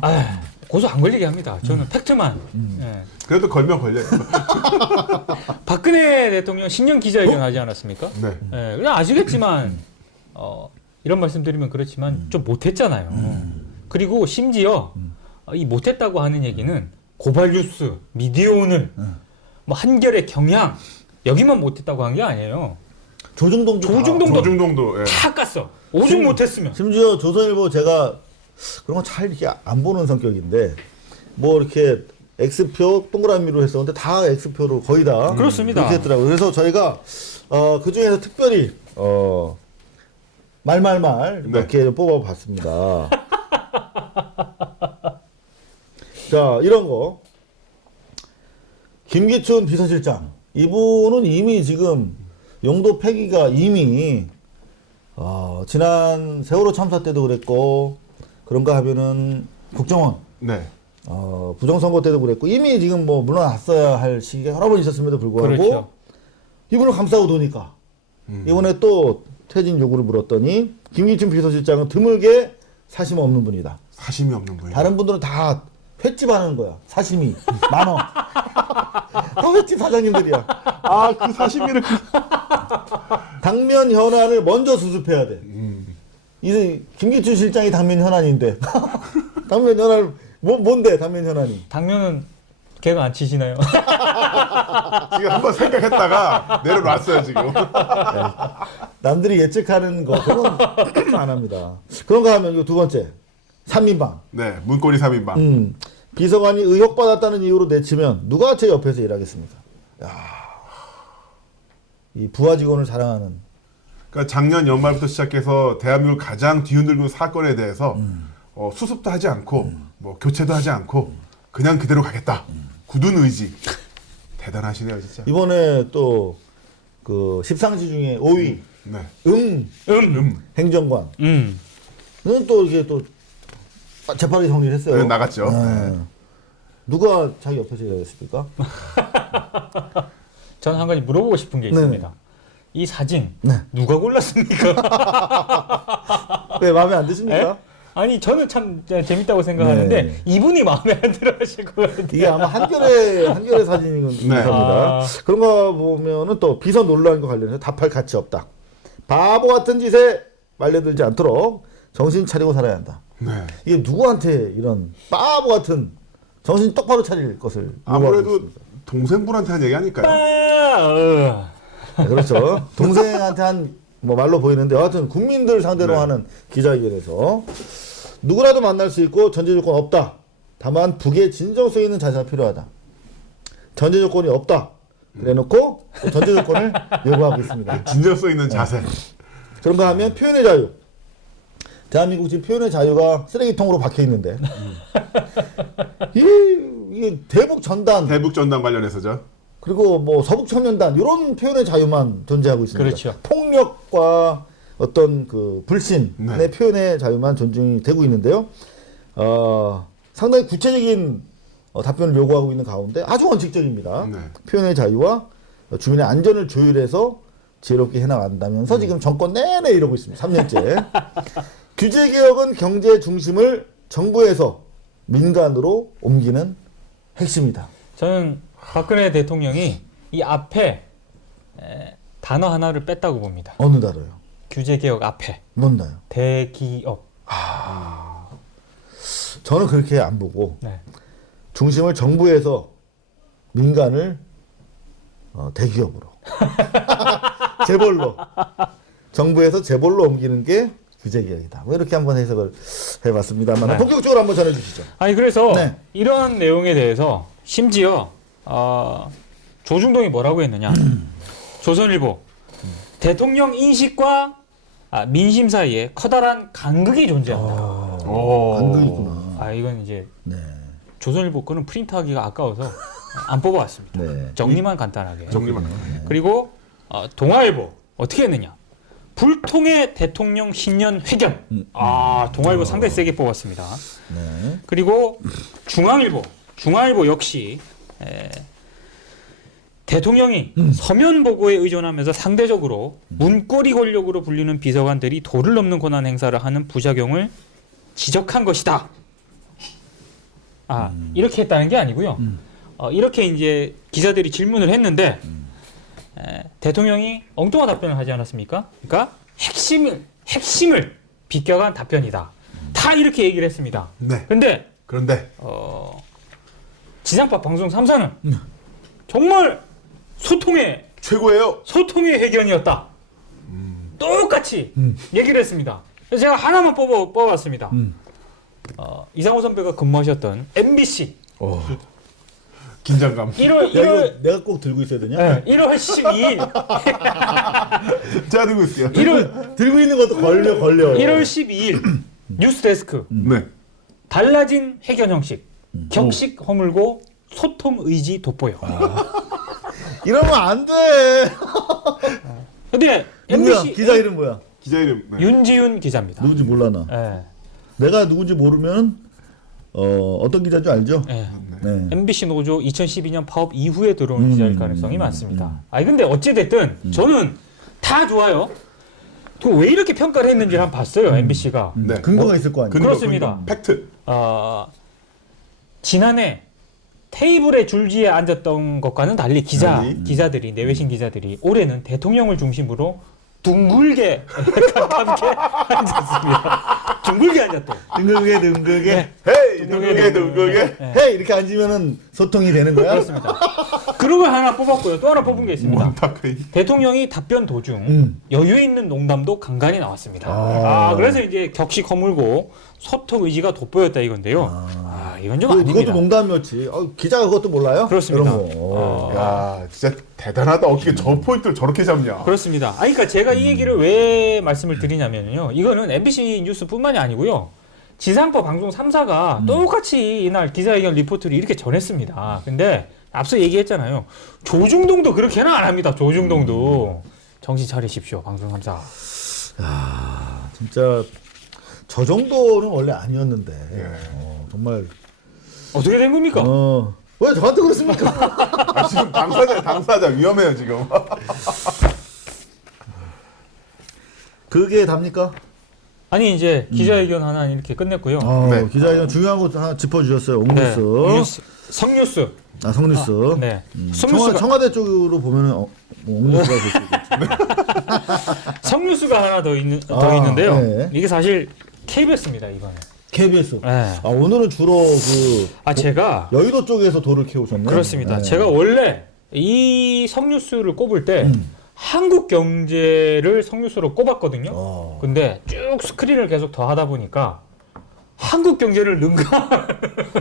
고소 안 걸리게 합니다. 저는 팩트만. 네. 그래도 걸면 걸려요. 박근혜 대통령 신년 기자회견 하지 않았습니까? 네. 네, 그냥 아시겠지만 이런 말씀드리면 그렇지만 좀 못했잖아요. 그리고 심지어 이 못했다고 하는 얘기는 고발뉴스, 미디어오늘, 뭐 한겨레, 경향 여기만 못했다고 한 게 아니에요. 조중동도 예. 다 깠어. 오죽 못했으면. 심지어 조선일보 제가 그런 거 잘 이렇게 안 보는 성격인데 뭐 이렇게 X표 동그라미로 했었는데 다 X표로 거의 다 그렇습니다. 그렇게 했더라고요. 그래서 저희가 그 중에서 특별히 말말말 몇 개 뽑아봤습니다. 자, 이런 거 김기춘 비서실장 이분은 이미 지금 용도 폐기가 이미 지난 세월호 참사 때도 그랬고 그런가 하면은 국정원 네. 부정선거 때도 그랬고 이미 지금 뭐 물러났어야 할 시기가 여러 번 있었음에도 불구하고 그렇죠. 이분을 감싸고 도니까 이번에 또 퇴진 요구를 물었더니 김기춘 비서실장은 드물게 사심 없는 분이다. 사심이 없는 분이. 다른 분들은 다 횟집 하는 거야. 사시미 10,000원. 다 횟집 사장님들이야. 아, 그 사시미를 당면 현안을 먼저 수습해야 돼. 이 김기춘 실장이 당면 현안인데 당면 현안 뭔데 당면 현안이? 당면은 개가 안 치시나요? 지금 한번 생각했다가 내려놨어요 지금. 남들이 예측하는 거 그건 안 합니다. 그런가 하면 이거 두 번째 3인방. 네, 문고리 3인방. 비서관이 의혹받았다는 이유로 내치면 누가 제 옆에서 일하겠습니까? 이 부하 직원을 사랑하는. 그러니까 작년 연말부터 시작해서 대한민국 가장 뒤흔들고 사건에 대해서 수습도 하지 않고 뭐 교체도 하지 않고 그냥 그대로 가겠다. 굳은 의지. 대단하시네요 진짜. 이번에 또 그 십상시 중에 5위 네. 행정관. 는 또 이게 또 재판이 성립했어요. 네, 나갔죠. 네. 누가 자기 옆에서 일하겠습니까? 저는 한 가지 물어보고 싶은 게 있습니다. 이 사진 누가 골랐습니까? 왜 마음에 안 드십니까? 아니 저는 참 재밌다고 생각하는데 이분이 마음에 안 들어하실 것 같아요. 이게 아마 한겨레 사진입니다. 그런 거 보면은 또 비서 논란과 관련해서 답할 가치 없다. 바보 같은 짓에 말려들지 않도록 정신 차리고 살아야 한다. 네. 이게 누구한테 이런 바보 같은 정신 똑바로 차릴 것을 아무래도 동생분한테 한 얘기 아닐까요? 네, 그렇죠. 동생한테 한 뭐 말로 보이는데 여하튼 국민들 상대로 하는 기자회견에서 누구라도 만날 수 있고 전제 조건 없다. 다만 북의 진정성 있는 자세가 필요하다. 전제 조건이 없다. 그래놓고 또 전제 조건을 요구하고 있습니다. 진정성 있는 자세. 그런가 하면 표현의 자유. 대한민국 지금 표현의 자유가 쓰레기통으로 박혀 있는데 이게 대북 전단 관련해서죠. 그리고 뭐 서북청년단 이런 표현의 자유만 존재하고 있습니다. 그렇죠. 폭력과 어떤 그 불신의 표현의 자유만 존중이 되고 있는데요. 상당히 구체적인 답변을 요구하고 있는 가운데 아주 원칙적입니다. 표현의 자유와 주민의 안전을 조율해서 지혜롭게 해나간다면서 지금 정권 내내 이러고 있습니다. 3년째. 규제개혁은 경제 중심을 정부에서 민간으로 옮기는 핵심이다. 저는 박근혜 대통령이 이 앞에 단어 하나를 뺐다고 봅니다. 어느 단어요? 규제개혁 앞에. 뭔가요? 대기업. 저는 그렇게 안 보고 중심을 정부에서 민간을 대기업으로 재벌로 정부에서 재벌로 옮기는 게 규제개혁이다. 뭐 이렇게 한번 해석을 해봤습니다만 본격적으로 한번 전해주시죠. 아니 그래서 이런 내용에 대해서 심지어 조중동이 뭐라고 했느냐? 조선일보 대통령 인식과 민심 사이에 커다란 간극이 존재한다. 간극이구나. 이건 이제 조선일보 거는 프린트하기가 아까워서 안 뽑아왔습니다. 정리만 간단하게. 그리고 동아일보 어떻게 했느냐? 불통의 대통령 신년 회견. 동아일보 상당히 세게 뽑았습니다. 그리고 중앙일보 역시 대통령이 서면 보고에 의존하면서 상대적으로 문고리 권력으로 불리는 비서관들이 도를 넘는 권한 행사를 하는 부작용을 지적한 것이다. 이렇게 했다는 게 아니고요. 이렇게 이제 기자들이 질문을 했는데 대통령이 엉뚱한 답변을 하지 않았습니까? 그러니까 핵심을 비껴간 답변이다. 다 이렇게 얘기를 했습니다. 그런데 지상파 방송 3사는 정말 소통의 최고예요. 소통의 회견이었다. 똑같이 얘기를 했습니다. 그래서 제가 하나만 뽑아봤습니다. 이상호 선배가 근무하셨던 MBC. 긴장감. 1월 내가 꼭 들고 있어야 되냐? 1월 12일. 제가 들고 있어요. 들고 있는 것도 걸려. 1월 12일 뉴스데스크. 달라진 회견 형식. 격식 허물고 소통 의지 돋보여. 이러면 안 돼. 근데 누구야? MBC 기자 이름 뭐야? 기자 이름 윤지윤 기자입니다. 누군지 몰라 나. 내가 누군지 모르면 어떤 기자인 줄 알죠? MBC 노조 2012년 파업 이후에 들어온 기자일 가능성이 많습니다. 근데 어찌 됐든 저는 다 좋아요. 왜 이렇게 평가를 했는지를 한번 봤어요. MBC가. 근거가 있을 거 아니에요. 그렇습니다. 팩트. 지난해 테이블에 줄지에 앉았던 것과는 달리 기자들이 내외신 기자들이 올해는 대통령을 중심으로 둥글게 함께 앉았습니다. 둥글게 앉았다. 둥글게 헤이 둥글게 해 이렇게 앉으면은 소통이 되는 거야? 그렇습니다. 그런 걸 하나 뽑았고요. 또 하나 뽑은 게 있습니다. 몬타크이. 대통령이 답변 도중 여유 있는 농담도 간간히 나왔습니다. 그래서 이제 격식 허물고 소통 의지가 돋보였다 이건데요. 이건 좀 아닙니다. 그것도 농담이었지. 기자가 그것도 몰라요? 그렇습니다. 이런 거. 야 진짜 대단하다. 어떻게 저 포인트를 저렇게 잡냐. 그렇습니다. 그러니까 제가 이 얘기를 왜 말씀을 드리냐면요. 이거는 MBC 뉴스뿐만이 아니고요. 지상파 방송 3사가 똑같이 이날 기자회견 리포트를 이렇게 전했습니다. 근데 앞서 얘기했잖아요. 조중동도 그렇게는 안 합니다. 조중동도. 정신 차리십시오. 방송 3사. 야, 진짜 저 정도는 원래 아니었는데 정말 어떻게 된 겁니까? 왜 저한테 그렇습니까? 아, 지금 당사자 위험해요 지금. 그게 답니까? 아니 이제 기자회견 하나 이렇게 끝냈고요. 네. 기자회견 중요한 거 하나 짚어주셨어요. 네. 옥뉴스. 성뉴스. 성뉴스. 네. 청와대 쪽으로 보면은 옥뉴스가 될 수 있겠죠. 성뉴스가 하나 더 있는데요. 네. 이게 사실 KBS입니다 이번에. KBS. 네. 오늘은 주로 제가 여의도 쪽에서 돌을 캐오셨네. 그렇습니다. 네. 제가 원래 이 성뉴스를 꼽을 때 한국경제를 성뉴스로 꼽았거든요. 근데 쭉 스크린을 계속 더 하다 보니까 한국경제를 능가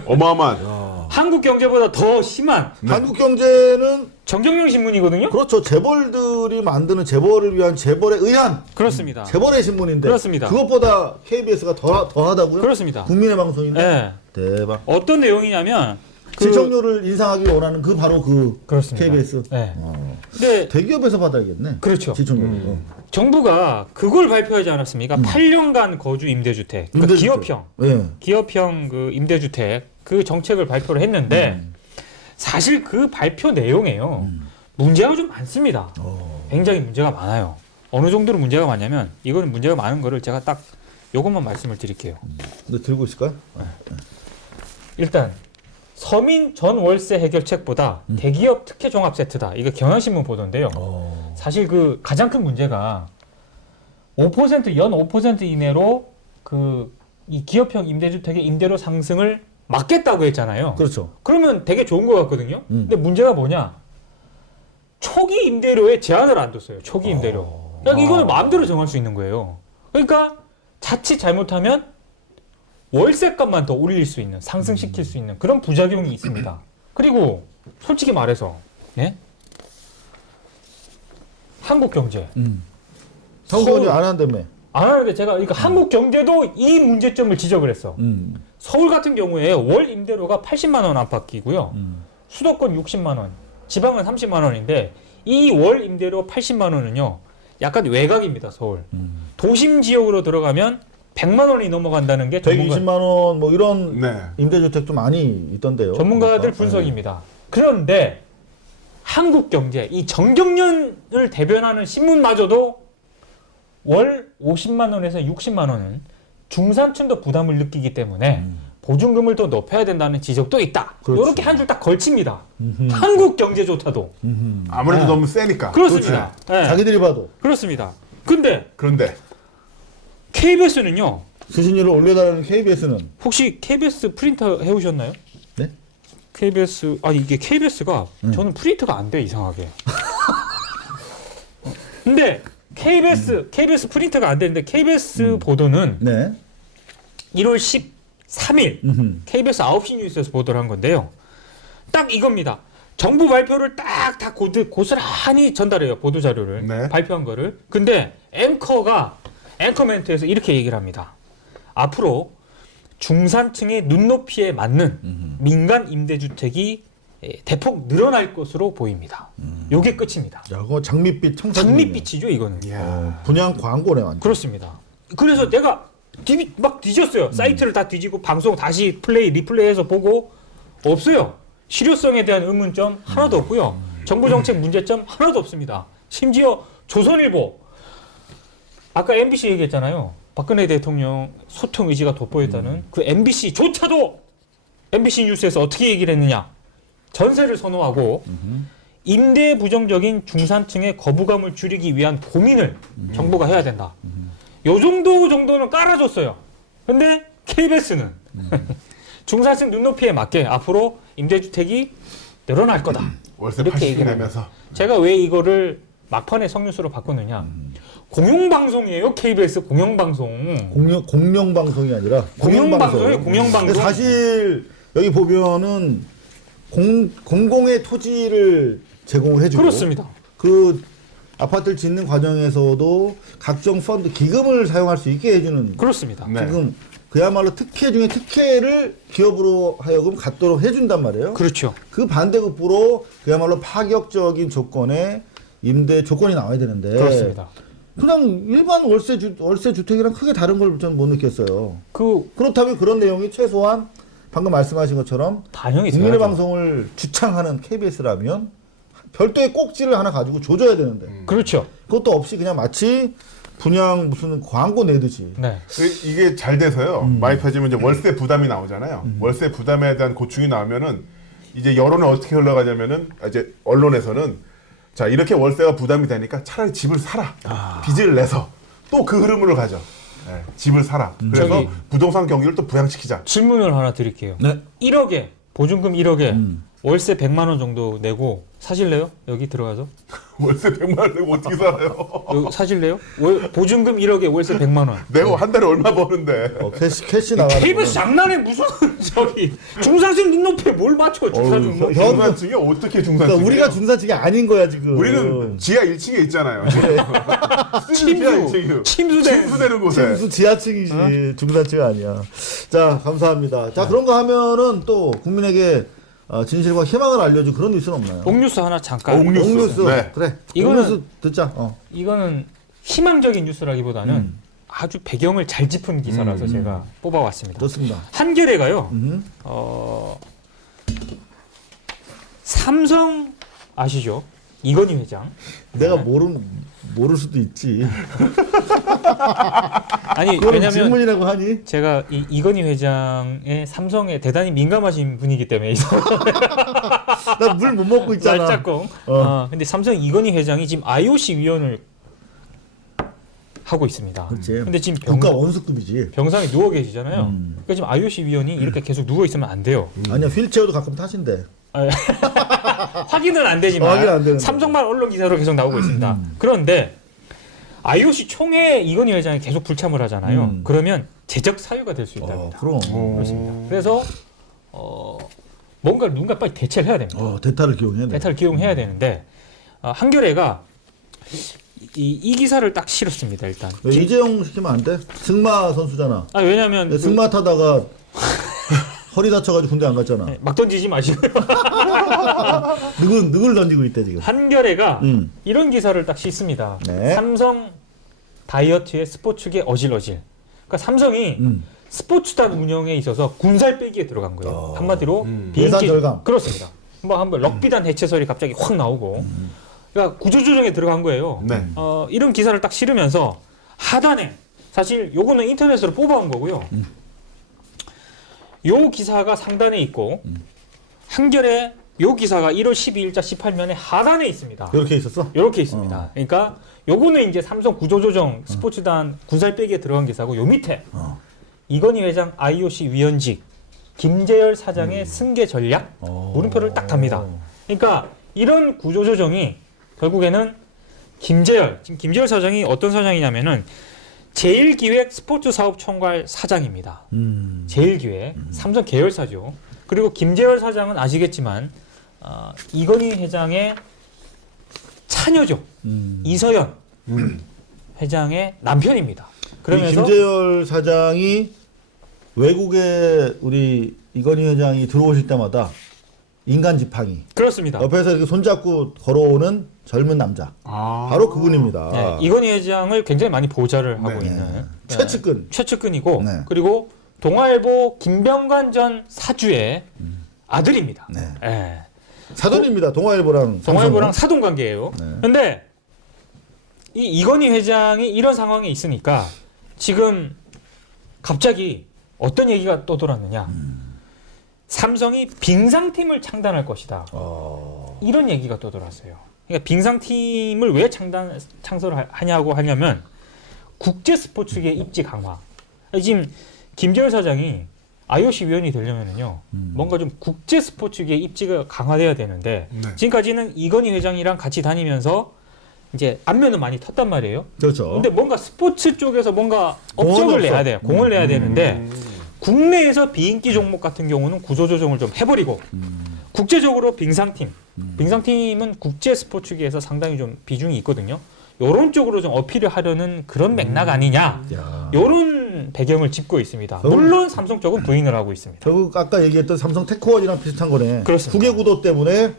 어마어마한. 한국경제보다 더 심한 한국경제는 정경영 신문이거든요. 그렇죠. 재벌들이 만드는 재벌을 위한 재벌에 의한 그렇습니다. 재벌의 신문인데 그렇습니다. 그것보다 KBS가 더하다고요? 그렇습니다. 국민의 방송인데 네. 대박. 어떤 내용이냐면 시청률을 인상하기 원하는 바로 그렇습니다. KBS. 네. 근데 대기업에서 받아야겠네. 그렇죠. 시청률. 정부가 그걸 발표하지 않았습니까? 8년간 거주 임대주택, 그러니까 임대주택. 기업형, 네. 기업형 그 임대주택 그 정책을 발표를 했는데 사실 그 발표 내용에요 문제가 좀 많습니다. 굉장히 문제가 많아요. 어느 정도로 문제가 많냐면 이거는 문제가 많은 거를 제가 딱 요것만 말씀을 드릴게요. 근데 들고 있을까요? 일단 서민 전 월세 해결책보다 대기업 특혜 종합 세트다. 이거 경향신문 보던데요. 사실 그 가장 큰 문제가 5% 연 5% 이내로 그 이 기업형 임대주택의 임대료 상승을 막겠다고 했잖아요. 그렇죠. 그러면 되게 좋은 것 같거든요. 근데 문제가 뭐냐? 초기 임대료에 제한을 안 뒀어요. 초기 임대료. 그러니까 이거는 마음대로 정할 수 있는 거예요. 그러니까 자칫 잘못하면 월세값만 더 올릴 수 있는, 상승시킬 수 있는 그런 부작용이 있습니다. 그리고 솔직히 말해서 예? 한국경제 성공이 안 한다며. 안 하는데 제가 그러니까 한국경제도 이 문제점을 지적을 했어. 서울 같은 경우에 월 임대료가 80만 원 안팎이고요. 수도권 60만 원, 지방은 30만 원인데 이 월 임대료 80만 원은요. 약간 외곽입니다. 서울. 도심 지역으로 들어가면 100만 원이 넘어간다는 게 120만 원 뭐 이런 네. 임대주택도 많이 있던데요. 전문가들 그러니까. 분석입니다. 그런데 한국경제 이 정경련을 대변하는 신문마저도 월 50만 원에서 60만 원은 중산층도 부담을 느끼기 때문에 보증금을 더 높여야 된다는 지적도 있다. 그렇지. 이렇게 한 줄 딱 걸칩니다. 한국경제조차도. 아무래도 너무 세니까. 그렇습니다. 네. 자기들이 봐도 그렇습니다. 근데 그런데 KBS는요. 수신료를 올려달라는 KBS는 혹시 KBS 프린터 해오셨나요? 네? KBS 이게 KBS가 저는 프린터가 안 돼 이상하게. 근데 KBS 프린터가 안 되는데 KBS 보도는 네. 1월 13일 KBS 9시 뉴스에서 보도를 한 건데요. 딱 이겁니다. 정부 발표를 딱 다 고스란히 전달해요. 보도 자료를. 네. 발표한 거를. 근데 앵커 멘트에서 이렇게 얘기를 합니다. 앞으로 중산층의 눈높이에 맞는 민간 임대주택이 대폭 늘어날 것으로 보입니다. 요게 끝입니다. 야, 그거 장밋빛 청산. 장밋빛이죠, 이거는. 분양 광고네 완전. 그렇습니다. 그래서 내가 막 뒤졌어요. 사이트를 다 뒤지고 방송 다시 리플레이해서 보고 없어요. 실효성에 대한 의문점 하나도 없고요. 정부 정책 문제점 하나도 없습니다. 심지어 조선일보 아까 MBC 얘기했잖아요. 박근혜 대통령 소통 의지가 돋보였다는 그 MBC조차도 MBC 뉴스에서 어떻게 얘기를 했느냐? 전세를 선호하고 임대에 부정적인 중산층의 거부감을 줄이기 위한 고민을 정부가 해야 된다. 요 정도는 깔아줬어요. 근데 KBS는 중산층 눈높이에 맞게 앞으로 임대주택이 늘어날 거다. 월세 이렇게 80씩 얘기를 내면서. 제가 왜 이거를 막판에 성뉴스로 바꿨느냐? 공영방송이에요. KBS 공영방송. 공영방송이 아니라 공영방송이에요. 공영방송. 근데 사실 여기 보면은 공공의 토지를 제공을 해주고 그렇습니다. 그 아파트를 짓는 과정에서도 각종 펀드 기금을 사용할 수 있게 해주는 그렇습니다. 네. 지금 그야말로 특혜 중에 특혜를 기업으로 하여금 갖도록 해준단 말이에요. 그렇죠. 그 반대급부로 그야말로 파격적인 조건의 임대 조건이 나와야 되는데 그렇습니다. 그냥 일반 월세 주택이랑 크게 다른 걸 저는 못 느꼈어요. 그렇다면 그런 내용이 최소한 방금 말씀하신 것처럼 반영이 국민의 돼야죠. 방송을 주창하는 KBS라면 별도의 꼭지를 하나 가지고 조져야 되는데 그렇죠. 그것도 없이 그냥 마치 분양 무슨 광고 내듯이 네. 이게 잘 돼서요. 많이 펴지면 이제 월세 부담이 나오잖아요. 월세 부담에 대한 고충이 나오면은 이제 여론은 어떻게 흘러가냐면은 이제 언론에서는 자 이렇게 월세가 부담이 되니까 차라리 집을 사라. 빚을 내서 또 그 흐름으로 가죠. 네, 집을 사라. 그래서 저기- 부동산 경기를 또 부양시키자. 질문을 하나 드릴게요. 네. 1억에 보증금 1억에 월세 100만 원 정도 내고 사실래요? 여기 들어가서 월세 100만 원 내고 어떻게 살아요? 여기 사실래요? 보증금 1억에 월세 100만 원. 내가 한 달에 얼마 버는데. 캐시 나가는 KBS 장난해 무슨 저기 중산층 눈높이에 뭘 맞춰 중산층 눈높이. 중산층이 어떻게 중산층이에요? 그러니까 우리가 중산층이 아닌 거야 지금. 우리는 지하 1층에 있잖아요. 침수되는 곳에. 침수 지하층이지 중산층 아니야. 자 감사합니다. 자 그런 거 하면은 또 국민에게 진실과 희망을 알려준 그런 뉴스는 없나요? 옥뉴스 하나 잠깐. 옥뉴스. 네. 그래. 이거는- 옥뉴스 듣자. 이거는 희망적인 뉴스라기보다는 아주 배경을 잘 짚은 기사라서 제가 뽑아왔습니다. 좋습니다. 한겨레가요. 삼성 아시죠? 이건희 회장. 내가 모를 수도 있지. 아니 그거는 왜냐면 질문이라고 하니? 제가 이건희 회장의 삼성에 대단히 민감하신 분이기 때문에 나 물 못 먹고 있잖아. 짤짝꿍. 어. 근데 삼성 이건희 회장이 지금 IOC 위원을 하고 있습니다. 그렇지. 근데 지금 국가 원수급이지. 병상에 누워 계시잖아요. 그러니까 지금 IOC 위원이 이렇게 계속 누워 있으면 안 돼요. 아니야 휠체어도 가끔 타신대. 확인은 안 되지만 확인 안 되는데. 삼성만 언론 기사로 계속 나오고 있습니다. 그런데 IOC 총회 이건희 회장이 계속 불참을 하잖아요. 그러면 재적 사유가 될 수 있답니다. 그럼. 그렇습니다. 그래서 뭔가 누군가 빨리 대처를 해야 됩니다. 대타를 기용해야 돼. 대타를 기용해야 되는데 한겨레가 이 기사를 딱 실었습니다. 일단. 왜 이재용 시키면 안 돼? 승마 선수잖아. 왜냐하면 승마 타다가 허리 다쳐가지고 군대 안 갔잖아. 막 던지지 마시고요. 누굴 던지고 있대 지금. 한겨레가 음. 이런 기사를 딱 싣습니다. 네. 삼성 다이어트의 스포츠계 어질어질. 그러니까 삼성이 스포츠단 운영에 있어서 군살 빼기에 들어간 거예요. 한마디로 예산 절감. 그렇습니다. 뭐 한번 럭비단 해체설이 갑자기 확 나오고. 그러니까 구조조정에 들어간 거예요. 네. 이런 기사를 딱 실으면서 하단에 사실 요거는 인터넷으로 뽑아온 거고요. 요 기사가 상단에 있고 한겨레 요 기사가 1월 12일자 18면에 하단에 있습니다. 이렇게 있었어? 이렇게 있습니다. 그러니까 요거는 이제 삼성 구조조정 스포츠단 군살 빼기에 들어간 기사고 요 밑에 이건희 회장 IOC 위원직 김재열 사장의 승계 전략 물음표를 딱 답니다. 그러니까 이런 구조조정이 결국에는 지금 김재열 사장이 어떤 사장이냐면은 제일기획 스포츠사업총괄 사장입니다. 제일기획 삼성 계열사죠. 그리고 김재열 사장은 아시겠지만 이건희 회장의 차녀죠. 이서연 회장의 남편입니다. 그러면서 김재열 사장이 외국에 우리 이건희 회장이 들어오실 때마다 인간 지팡이 그렇습니다. 옆에서 이렇게 손잡고 걸어오는 젊은 남자 바로 그분입니다. 네, 이건희 회장을 굉장히 많이 보좌를 하고 네. 있는 최측근. 최측근이고 네. 그리고 동아일보 김병관 전 사주의 아들입니다. 네. 예. 사돈입니다. 동아일보랑 동아일보랑 사돈 관계예요. 네. 근데 이건희 회장이 이런 상황에 있으니까 지금 갑자기 어떤 얘기가 떠돌았느냐? 삼성이 빙상팀을 창단할 것이다. 이런 얘기가 또 돌았어요. 그러니까 빙상팀을 왜 창설을 하냐고 하냐면 국제 스포츠계 입지 강화. 지금 김재열 사장이 IOC 위원이 되려면은요, 뭔가 좀 국제 스포츠계 입지가 강화돼야 되는데, 지금까지는 이건희 회장이랑 같이 다니면서 이제 안면은 많이 텄단 말이에요. 그렇죠. 근데 뭔가 스포츠 쪽에서 뭔가 업적을 내야 돼요. 공을 내야 되는데, 국내에서 비인기 종목 같은 경우는 구조조정을 좀 해버리고, 국제적으로 빙상팀은 국제 스포츠계에서 상당히 좀 비중이 있거든요. 요런 쪽으로 좀 어필을 하려는 그런 맥락 아니냐. 요런 배경을 짚고 있습니다. 물론 삼성 쪽은 부인을 하고 있습니다. 결국 아까 얘기했던 삼성 테크원이랑 비슷한 거네. 그렇습니다. 국외 구도 때문에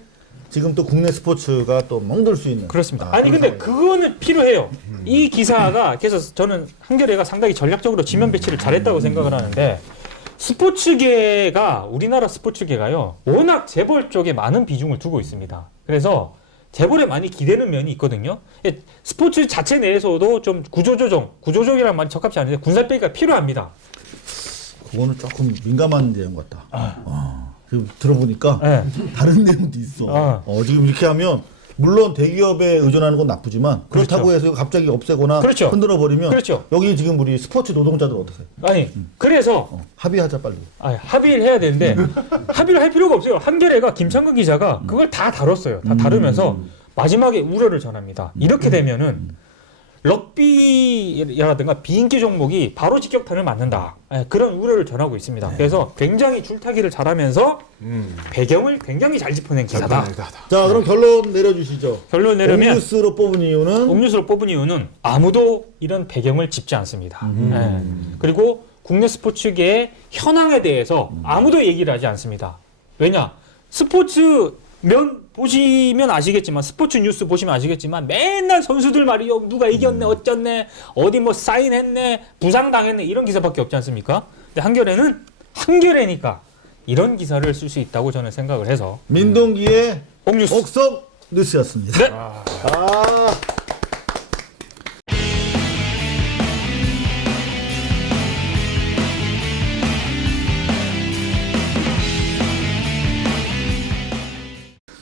지금 또 국내 스포츠가 또 멍들 수 있는. 그렇습니다. 아니 근데 그거는 필요해요. 이 기사가 그래서 저는 한겨레가 상당히 전략적으로 지면 배치를 잘했다고 생각을 하는데 스포츠계가 우리나라 스포츠계가요. 워낙 재벌 쪽에 많은 비중을 두고 있습니다. 그래서 재벌에 많이 기대는 면이 있거든요. 스포츠 자체 내에서도 좀 구조조정이라는 말이 적합치 않은데 군살빼기가 필요합니다. 그거는 조금 민감한 내용 같다. 지금 들어보니까 네. 다른 내용도 있어. 지금 이렇게 하면 물론 대기업에 의존하는 건 나쁘지만 그렇다고 그렇죠. 해서 갑자기 없애거나 그렇죠. 흔들어 버리면 그렇죠. 여기 지금 우리 스포츠 노동자들 어떠세요? 아니 그래서 합의하자 빨리. 합의를 해야 되는데 합의를 할 필요가 없어요. 한겨레가 김창근 기자가 그걸 다 다뤘어요. 다 다루면서 마지막에 우려를 전합니다. 이렇게 되면은 럭비라든가 비인기 종목이 바로 직격탄을 맞는다. 그런 우려를 전하고 있습니다. 그래서 굉장히 줄타기를 잘하면서 배경을 굉장히 잘 짚어낸 기사다. 자 그럼 결론 내려주시죠. 결론 내려면 옥뉴스로 뽑은 이유는 옥뉴스로 뽑은 이유는 아무도 이런 배경을 짚지 않습니다. 그리고 국내 스포츠계의 현황에 대해서 아무도 얘기를 하지 않습니다. 왜냐? 스포츠면 보시면 아시겠지만 스포츠 뉴스 보시면 아시겠지만 맨날 선수들 말이요. 누가 이겼네 어쩌네 어디 뭐 사인했네 부상당했네 이런 기사밖에 없지 않습니까? 근데 한겨레니까 이런 기사를 쓸 수 있다고 저는 생각을 해서 민동기의 옥뉴스 옥성 뉴스였습니다. 네.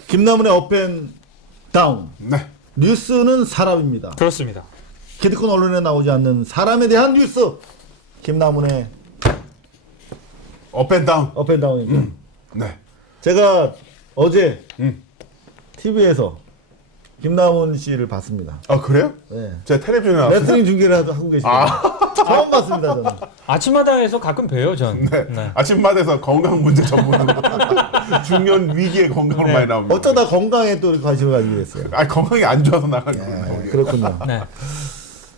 김남훈의 업앤다운. 네. 뉴스는 사람입니다. 그렇습니다. 기득권 언론에 나오지 않는 사람에 대한 뉴스. 김남훈의 업앤다운. 업앤다운입니다. 네. 제가 어제 TV에서 김남훈 씨를 봤습니다. 아 그래요? 네. 제가 텔레비전에 나왔어요. 레슬링 중계를 하고 계시거든요. 처음 봤습니다, 저는. 아침마당에서 가끔 봬요, 전. 네. 아침마다에서 건강 문제 전문으로 중년 위기의 건강으로 많이 나옵니다. 어쩌다 건강에 또 관심을 가지게 됐어요. 건강이 안 좋아서 나간 거예요. 그렇군요. 네.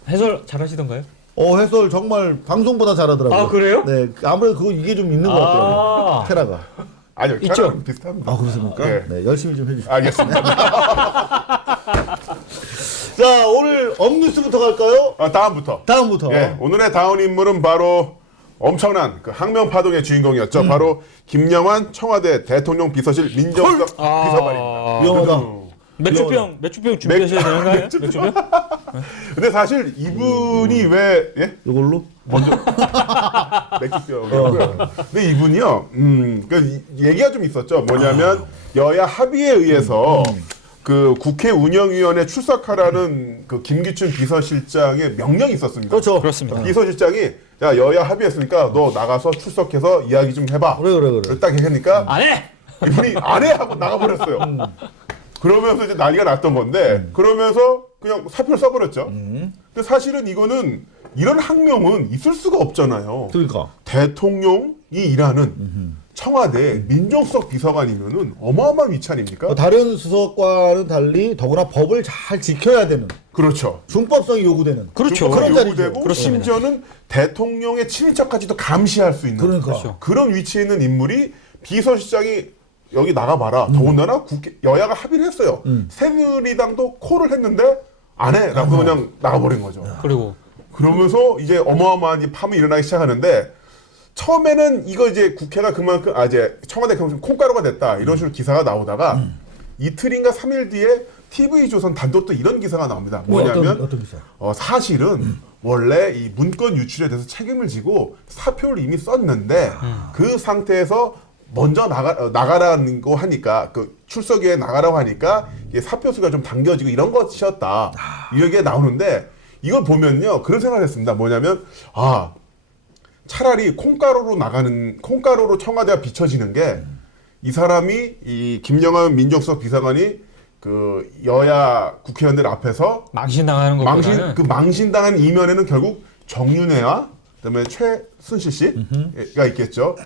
해설 잘하시던가요? 해설 정말 방송보다 잘하더라고요. 아, 그래요? 네. 아무래도 이게 좀 있는 것 같아요. 테라가. 아니요, 있죠? 비슷합니다. 아, 그렇습니까? 네. 네, 열심히 좀 해주시죠. 알겠습니다. 자, 오늘 업뉴스부터 갈까요? 다음부터. 예, 오늘의 다운 인물은 바로 엄청난 그 항명파동의 주인공이었죠. 바로 김영환 청와대 대통령 비서실 민정수석 비서관입니다. 위험하다. 맥주병 준비하셔야 되는 거 아니에요? 맥주병? 근데 사실 이분이 왜 이걸로? 먼저 맥주병이고요. 근데 이분이요, 그 얘기가 좀 있었죠. 뭐냐면 여야 합의에 의해서 그 국회 운영위원회 출석하라는 그 김기춘 비서실장의 명령이 있었습니다. 그렇죠. 그렇습니다. 비서실장이 야 여야 합의했으니까 너 나가서 출석해서 이야기 좀 해봐. 그래. 딱 하니까 안 해! 이분이 안 해 하고 나가버렸어요. 그러면서 이제 난리가 났던 건데 그러면서 그냥 사표를 써버렸죠. 근데 사실은 이거는 이런 항명은 있을 수가 없잖아요. 그러니까. 대통령이 일하는 청와대 민정수석 비서관이면은 어마어마한 위치 아닙니까? 다른 수석과는 달리 더구나 법을 잘 지켜야 되는. 그렇죠. 준법성이 요구되는. 그렇죠. 그런 자리죠. 요구되고 그렇습니다. 심지어는 대통령의 친인척까지도 감시할 수 있는 그러니까. 그런 위치에 있는 인물이 비서실장이 여기 나가봐라. 더군다나 여야가 합의를 했어요. 새누리당도 콜을 했는데 안 해라고 그냥 나가버린 거죠. 그리고 그러면서 이제 어마어마한 이 파문이 일어나기 시작하는데 처음에는 이거 이제 국회가 그만큼 이제 청와대 그만큼 콩가루가 됐다 이런 식으로 기사가 나오다가 이틀인가 3일 뒤에 TV조선 단독도 이런 기사가 나옵니다. 뭐냐면 어떤 기사? 사실은 원래 이 문건 유출에 대해서 책임을 지고 사표를 이미 썼는데 그 상태에서 먼저 나가라는 거 하니까 그 출석위에 나가라고 하니까 이게 사표수가 좀 당겨지고 이런 것이었다. 이게 나오는데 이걸 보면요 그런 생각을 했습니다. 뭐냐면 차라리 콩가루로 청와대가 비춰지는 게 이 사람이 이 김영환 민정수석 비서관이 그 여야 국회의원들 앞에서 망신당하는 것보다는 망신당한 이면에는 결국 정윤회와 그다음에 최순실 씨가 있겠죠.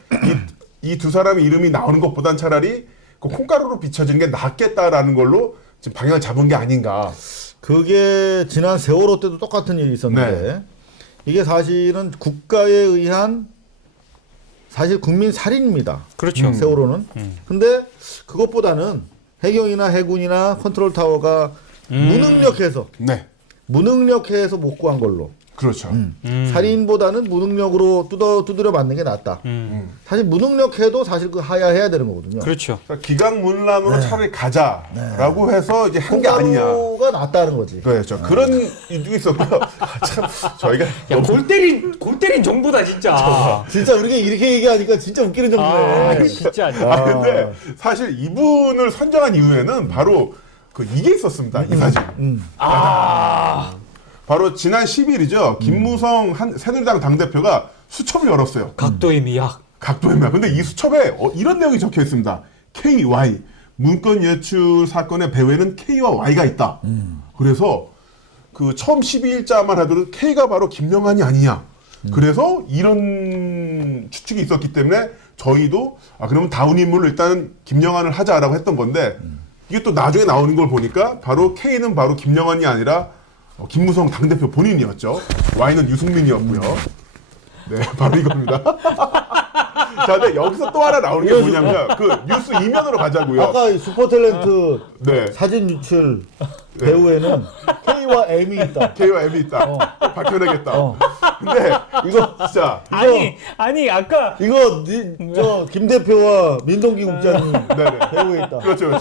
이 두 사람의 이름이 나오는 것보단 차라리 그 콩가루로 비춰지는 게 낫겠다라는 걸로 지금 방향을 잡은 게 아닌가. 그게 지난 세월호 때도 똑같은 일이 있었는데 이게 사실은 국가에 의한 사실 국민 살인입니다. 그렇죠. 세월호는. 근데 그것보다는 해경이나 해군이나 컨트롤 타워가 무능력해서 못 구한 걸로. 그렇죠. 살인보다는 무능력으로 두드려 맞는 게 낫다. 사실 무능력해도 사실 그 하야해야 되는 거거든요. 그렇죠. 그러니까 기각문란으로 차라리 가자라고 해서 이제 한 게 아니냐. 콩가루가 낫다는 거지. 그렇죠. 그런 일도 있었고요. 참 저희가 야, 골 때린 정보다 진짜. 진짜 우리가 이렇게 얘기하니까 진짜 웃기는 정도네. 진짜. 근데 사실 이분을 선정한 이유에는 바로 이게 있었습니다. 이 사진. 바로 지난 10일이죠. 김무성 새누리당 당대표가 수첩을 열었어요. 각도의 미학. 근데 이 수첩에 이런 내용이 적혀 있습니다. KY. 문건 유출 사건의 배후에는 K와 Y가 있다. 그래서 그 처음 12일자만 하더라도 K가 바로 김영환이 아니냐. 그래서 이런 추측이 있었기 때문에 저희도 그러면 다운 인물을 일단 김영환을 하자라고 했던 건데 이게 또 나중에 나오는 걸 보니까 바로 K는 바로 김영환이 아니라 김무성 당대표 본인이었죠. Y는 유승민이었고요. 네, 바로 이겁니다. 자, 근데 여기서 또 하나 나오는 게 뭐냐면 그 뉴스 이면으로 가자고요. 아까 이 슈퍼탤런트 네. 사진 유출 배우에는 K와 M이 있다. K와 M이 있다. 밝혀내겠다. 근데 이거 진짜 아니 아까 이거 김 대표와 민동기 국장이 네네. 배우에 있다. 그렇죠.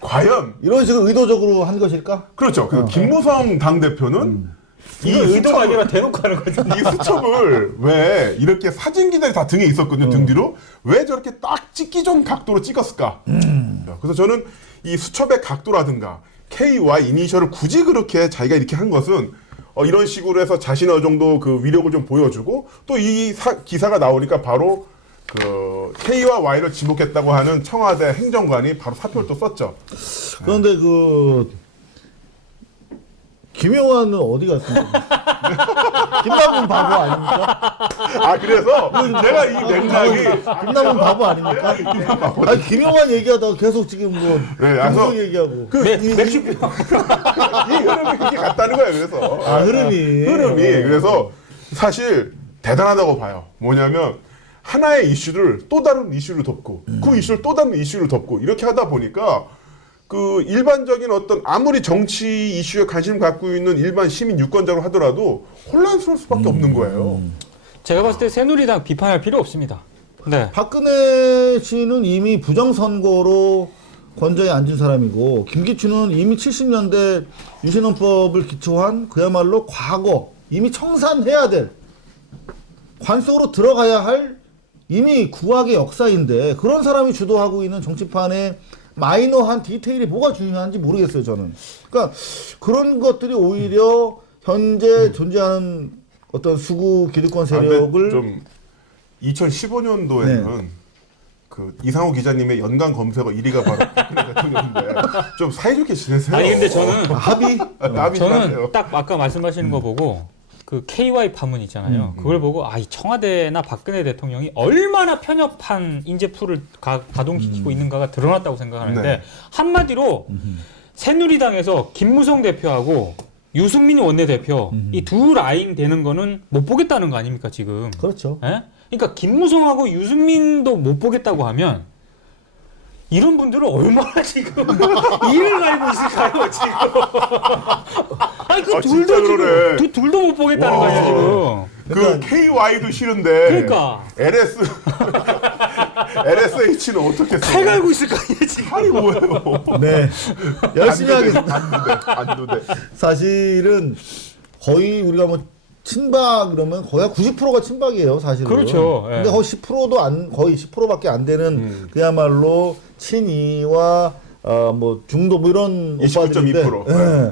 과연 이런 식으로 의도적으로 한 것일까? 그렇죠. 그 김무성 당대표는 이거 의도가 아니라 대놓고 하는 거죠. 이 수첩을 왜 이렇게 사진 기자들이 다 등에 있었거든요. 등 뒤로 왜 저렇게 딱 찍기 전 각도로 찍었을까? 그래서 저는 이 수첩의 각도라든가 KY 이니셜을 굳이 그렇게 자기가 이렇게 한 것은 이런 식으로 해서 자신의 어느 정도 그 위력을 좀 보여주고 또 이 기사가 나오니까 바로 그 K와 Y를 지목했다고 하는 청와대 행정관이 바로 사표를 또 썼죠. 그런데 김영환은 어디 갔습니까? 김남훈 바보 아닙니까? 그래서 제가 이 맥락이 김남훈 바보 아닙니까? 김영환 얘기하다가 계속 지금 김무성 얘기하고. 맥주병. 이 흐름이 그렇게 갔다는 거예요. 그래서 흐름이 그래서 사실 대단하다고 봐요. 뭐냐면 하나의 이슈를 또 다른 이슈를 덮고 그 이슈를 또 다른 이슈를 덮고 이렇게 하다 보니까 그 일반적인 어떤 아무리 정치 이슈에 관심을 갖고 있는 일반 시민 유권자로 하더라도 혼란스러울 수밖에 없는 거예요. 제가 봤을 때 새누리당 비판할 필요 없습니다. 네. 박근혜 씨는 이미 부정선거로 권좌에 앉은 사람이고 김기춘은 이미 70년대 유신헌법을 기초한 그야말로 과거 이미 청산해야 될 관 속으로 들어가야 할 이미 구악의 역사인데 그런 사람이 주도하고 있는 정치판에 마이너한 디테일이 뭐가 중요한지 모르겠어요, 저는. 그러니까 그런 것들이 오히려 현재 존재하는 어떤 수구 기득권 세력을 좀 2015년도에는 그 이상호 기자님의 연간 검색어 1위가 바로 박근혜 대통령인데 좀 사이좋게 지내세요. 아니 근데 저는 합의? 저는 딱 아까 말씀하시는 거 보고 그 KY 파문 있잖아요. 그걸 보고 이 청와대나 박근혜 대통령이 얼마나 편협한 인재풀을 가동시키고 있는가가 드러났다고 생각하는데 한마디로 새누리당에서 김무성 대표하고 유승민 원내대표 이 두 라인 되는 거는 못 보겠다는 거 아닙니까 지금? 그렇죠. 예? 그러니까 김무성하고 유승민도 못 보겠다고 하면 이런 분들은 얼마나 지금 일을 갈고 있을까요 지금? 아니 그 둘도 그러네. 지금 둘도 못 보겠다는 거야 지금. 그 KY도 싫은데 그러니까 LSH는 어떻게 써? 칼 갈고 있을 거 아니야 지금. 칼이 뭐예요? 네. 열심히 하겠습니다. 안도대. 사실은 거의 우리가 친박 그러면 거의 90%가 친박이에요, 사실은. 그렇죠. 예. 근데 거의 10%도 거의 10%밖에 안 되는 그야말로 친이와 뭐 중도 뭐 이런 오빠들인데 29.2%. 예.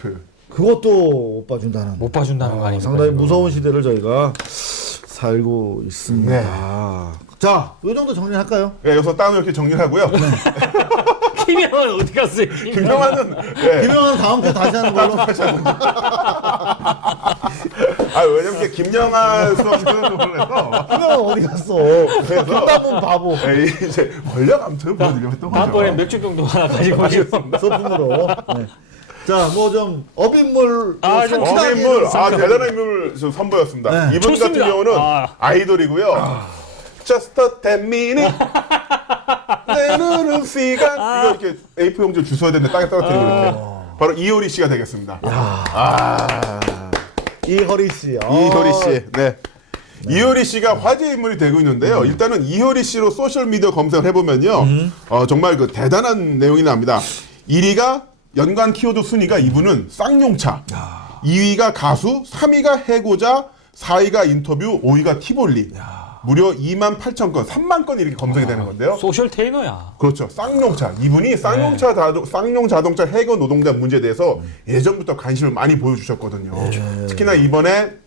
그 그것도 못 봐준다는. 못 봐준다는 거 아닙니까? 상당히 지금? 무서운 시대를 저희가 살고 있습니다. 네. 자, 이 정도 정리할까요? 예, 여기서 다운 이렇게 정리를 하고요. 김영환 어디 갔어요? 김영환은 예. 김영환 다음 주에 다시 하는 걸로. 왜냐면 이게 김영환 수업시키는 거라서 김영환 어디 갔어? 그래서 김다문 바보. 예, 이제 권력 암투를 보여드리면 또 다음번에 맥주 정도 하나 가지고 오겠습니다. 소품으로. 네. 자, 뭐 좀 어빈물, 좀 어민물, 대단한 인물 좀 선보였습니다. 네. 이분 좋습니다. 같은 경우는 아이돌이고요. Just a 10 minute. 내 눈은 시간. 이거 이렇게 A4 용지를 주워야 되는데 땅에 떨어뜨리고 이렇게. 바로 이효리 씨가 되겠습니다. 이효리 씨. 이효리 씨. 네. 이효리 씨가 화제 인물이 되고 있는데요. 일단은 이효리 씨로 소셜 미디어 검색을 해보면요. 정말 그 대단한 내용이 나옵니다. 1위가 연관 키워드 순위가 이분은 쌍용차. 2위가 가수, 3위가 해고자, 4위가 인터뷰, 5위가 티볼리. 무려 28,000건, 3만 건이 이렇게 검색이 되는 건데요. 소셜 테이너야. 그렇죠. 쌍용차. 이분이 쌍용 자동차 해고 노동자 문제에 대해서 예전부터 관심을 많이 보여주셨거든요. 특히나 이번에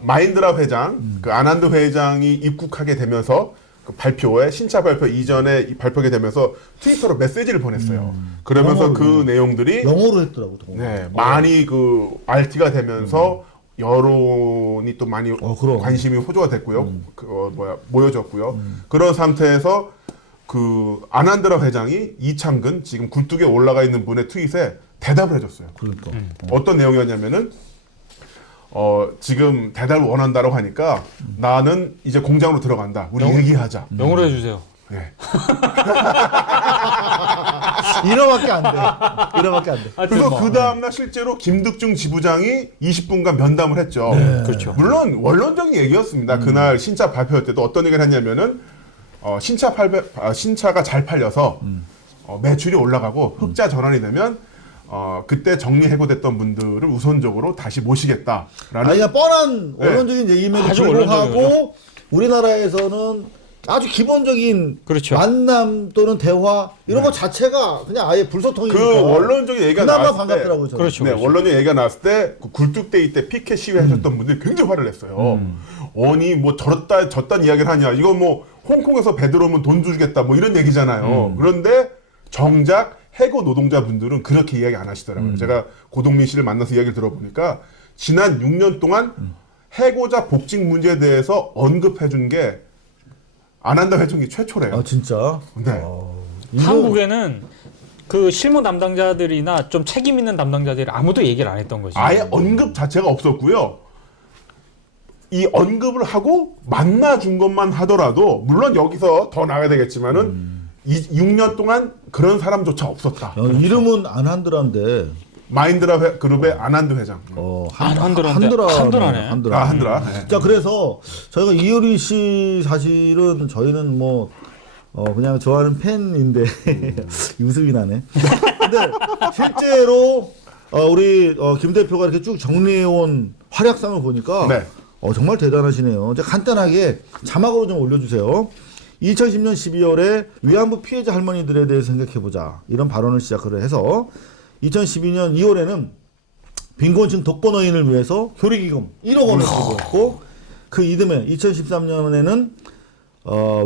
마인드라 회장, 아난드 회장이 입국하게 되면서 그 발표에 신차 발표 이전에 발표하게 되면서 트위터로 메시지를 보냈어요. 그러면서 그 내용들이 영어로 했더라고. 네, 많이 RT가 되면서 여론이 또 많이 그럼. 관심이 호조가 됐고요. 모여졌고요. 그런 상태에서 아난드라 회장이 이창근 지금 굴뚝에 올라가 있는 분의 트윗에 대답을 해줬어요. 그러니까. 어떤 내용이었냐면은 지금 대답을 원한다고 하니까 나는 이제 공장으로 들어간다. 우리 얘기하자. 영어로 해주세요. 네. 이러밖에 안 돼. 이러밖에 안 돼. 그래서 그 다음날 실제로 김득중 지부장이 20분간 면담을 했죠. 그렇죠. 물론 원론적인 얘기였습니다. 그날 신차 발표할 때도 어떤 얘기를 했냐면은 신차가 잘 팔려서 매출이 올라가고 흑자 전환이 되면 그때 정리 해고됐던 분들을 우선적으로 다시 모시겠다라는. 그냥 뻔한 네. 원론적인 얘기임에도 아주 불구하고 우리나라에서는 아주 기본적인 그렇죠. 만남 또는 대화 이런 거 자체가 그냥 아예 불소통이니까 그 원론적인 얘기가 그나마 나왔을 반갑더라고요. 저는. 그렇죠. 네, 원론적 얘기가 나왔을 때 굴뚝데이 때 피켓 시위 하셨던 분들이 굉장히 화를 냈어요. 아니 뭐 저딴 이야기를 하냐. 이거 뭐 홍콩에서 배 들어오면 돈 주겠다 뭐 이런 얘기잖아요. 그런데 정작 해고 노동자분들은 그렇게 이야기 안 하시더라고요. 제가 고동민 씨를 만나서 이야기를 들어보니까 지난 6년 동안 해고자 복직 문제에 대해서 언급해 준 게 아난다 회장이 최초래요. 진짜. 네. 한국에는 그 실무 담당자들이나 좀 책임 있는 담당자들이 아무도 얘기를 안 했던 거지. 아예 언급 자체가 없었고요. 이 언급을 하고 만나준 것만 하더라도 물론 여기서 더 나가야 되겠지만은 6년 동안 그런 사람조차 없었다. 이름은 안한드라인데 마인드라 그룹의 아난드 회장. 한드라네. 한드라. 네. 자, 그래서 저희가 이효리 씨 사실은 저희는 뭐 그냥 좋아하는 팬인데 웃음이 나네. 근데 실제로 우리 김 대표가 이렇게 쭉 정리해온 활약상을 보니까 네. 정말 대단하시네요. 이제 간단하게 자막으로 좀 올려주세요. 2010년 12월에 위안부 피해자 할머니들에 대해서 생각해보자 이런 발언을 시작을 해서 2012년 2월에는 빈곤층 독거노인을 위해서 효리기금 1억 원을 지급했고 그 이듬해 2013년에는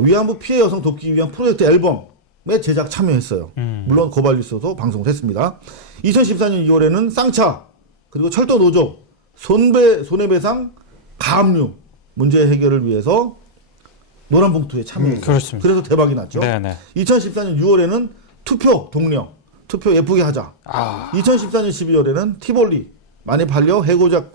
위안부 피해 여성 돕기 위한 프로젝트 앨범에 제작 참여했어요. 물론 고발뉴스도 방송을 했습니다. 2014년 2월에는 쌍차 그리고 철도 노조 손해배상 가압류 문제 해결을 위해서 노란봉투에 참여했어요. 그렇습니다. 그래서 대박이 났죠. 네네. 2014년 6월에는 투표 동력 투표 예쁘게 하자. 2014년 12월에는 티볼리 많이 팔려 해고자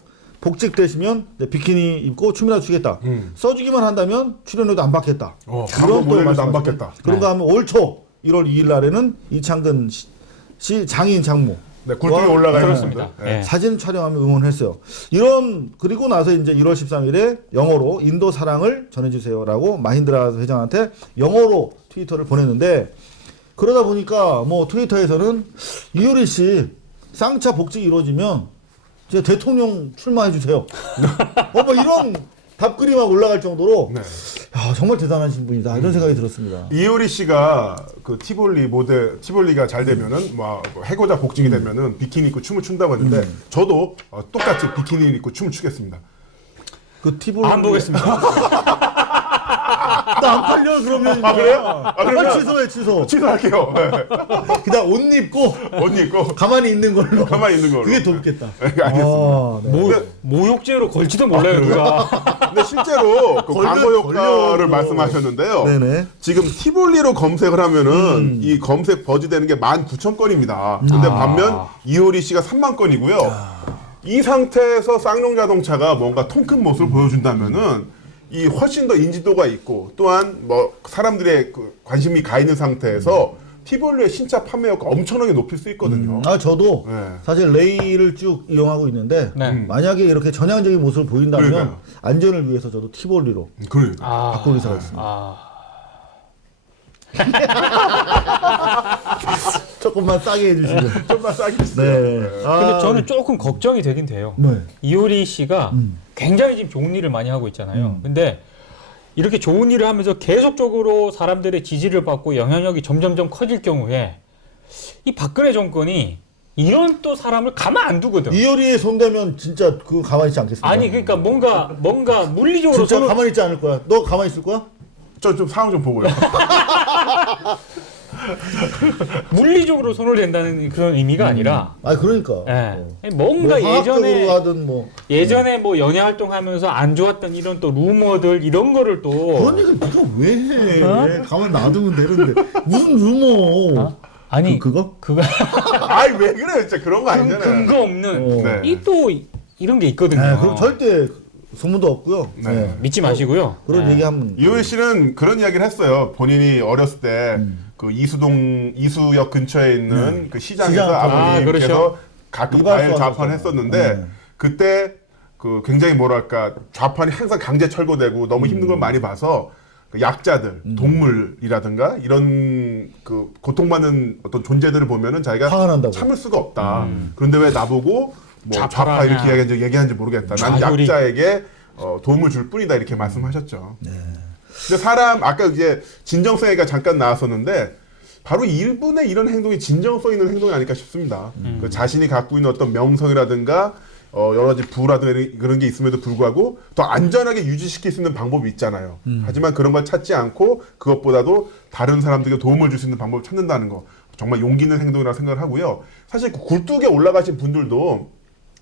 복직되시면 비키니 입고 춤이나 추겠다. 써주기만 한다면 출연료도 안 받겠다. 그런 모델도 안 받겠다. 그런가 하면 올 초 1월 2일 날에는 이창근 씨 장인 장모. 네, 굴뚝에 올라가 그렇습니다. 있습니다. 네. 사진 촬영하며 응원했어요. 그리고 나서 이제 1월 13일에 영어로 인도 사랑을 전해주세요라고 마힌드라 회장한테 영어로 트위터를 보냈는데 그러다 보니까 뭐 트위터에서는 이효리 씨 쌍차 복직이 이루어지면 제 대통령 출마해 주세요. 뭐 이런 답글이 막 올라갈 정도로 네. 야, 정말 대단하신 분이다 이런 생각이 들었습니다. 이효리 씨가 그 티볼리가 잘 되면은 뭐 해고자 복직이 되면은 비키니 입고 춤을 춘다고 했는데 저도 똑같이 비키니 입고 춤을 추겠습니다. 그 티볼리 안 보겠습니다. 나안 팔려 그러면. 아, 그래요? 그러면 취소. 취소할게요. 네. 그냥 옷 입고 옷 입고 가만히 있는 걸로. 가만히 있는 걸로. 그게 돕겠다. 네, 알겠습니다. 아, 네. 모욕죄로 걸지도 몰라요, 누가. 근데 실제로 그 걸면 광고 효과를 걸려. 말씀하셨는데요. 네네. 지금 티볼리로 검색을 하면은 이 검색 버즈되는 게 19,000건입니다. 근데 반면 이효리 씨가 3만 건이고요. 이 상태에서 쌍용 자동차가 뭔가 통큰 모습을 보여준다면은 이 훨씬 더 인지도가 있고 또한 뭐 사람들의 그 관심이 가 있는 상태에서 티볼리의 신차 판매율가 엄청나게 높일 수 있거든요. 저도 네. 사실 레이를 쭉 이용하고 있는데 네. 만약에 이렇게 전향적인 모습을 보인다면 그러니까요. 안전을 위해서 저도 티볼리로 그러니까. 바꿀 의사가 있습니다. 조금만 싸게 해주시면. 좀만 싸게 주세요. 네. 근데 저는 조금 걱정이 되긴 돼요. 네. 이효리 씨가 굉장히 지금 좋은 일을 많이 하고 있잖아요. 근데 이렇게 좋은 일을 하면서 계속적으로 사람들의 지지를 받고 영향력이 점점점 커질 경우에 이 박근혜 정권이 이런 또 사람을 가만 안 두거든. 이효리에 손대면 진짜 그거 가만히 있지 않겠습니다. 아니 그러니까 뭔가 물리적으로 진짜 손을 가만히 있지 않을 거야. 너 가만히 있을 거야? 저 좀 상황 좀 보고요. 물리적으로 손을 댄다는 그런 의미가 아니라 그러니까. 예. 뭔가 뭐 화학적으로 하든 뭐. 예전에 뭐 연예 활동하면서 안 좋았던 이런 또 루머들 이런 거를 또 그런 얘기를 네가 왜 해? 가만 놔두면 되는데 무슨 루머? 아니 그거? 아이 왜 그래요? 진짜 그런 거 아니잖아요. 근거 없는 네. 이 또 이런 게 있거든요. 그럼 절대 소문도 없고요. 네. 네. 믿지 마시고요. 그런 네. 얘기하면. 이효리 씨는 그런 이야기를 했어요. 본인이 어렸을 때 그 이수역 근처에 있는 그 시장에서 시장 아버님께서 그렇죠. 가끔 이발소 과일 좌판을 하셨잖아요. 했었는데 그때 그 굉장히 뭐랄까 좌판이 항상 강제 철거되고 너무 힘든 걸 많이 봐서 그 약자들, 동물이라든가 이런 그 고통받는 어떤 존재들을 보면은 자기가 화가 난다고. 참을 수가 없다. 그런데 왜 나보고 뭐 좌파 좌파라냐. 이렇게 얘기하는지 모르겠다. 난 좌돌이. 약자에게 도움을 줄 뿐이다 이렇게 말씀하셨죠. 근데 사람 아까 이제 진정성 얘기가 잠깐 나왔었는데 바로 이분의 이런 행동이 진정성 있는 행동이 아닐까 싶습니다. 그 자신이 갖고 있는 어떤 명성이라든가 여러 가지 부라든가 그런 게 있음에도 불구하고 더 안전하게 유지시킬 수 있는 방법이 있잖아요. 하지만 그런 걸 찾지 않고 그것보다도 다른 사람들에게 도움을 줄 수 있는 방법을 찾는다는 거 정말 용기 있는 행동이라고 생각을 하고요. 사실 그 굴뚝에 올라가신 분들도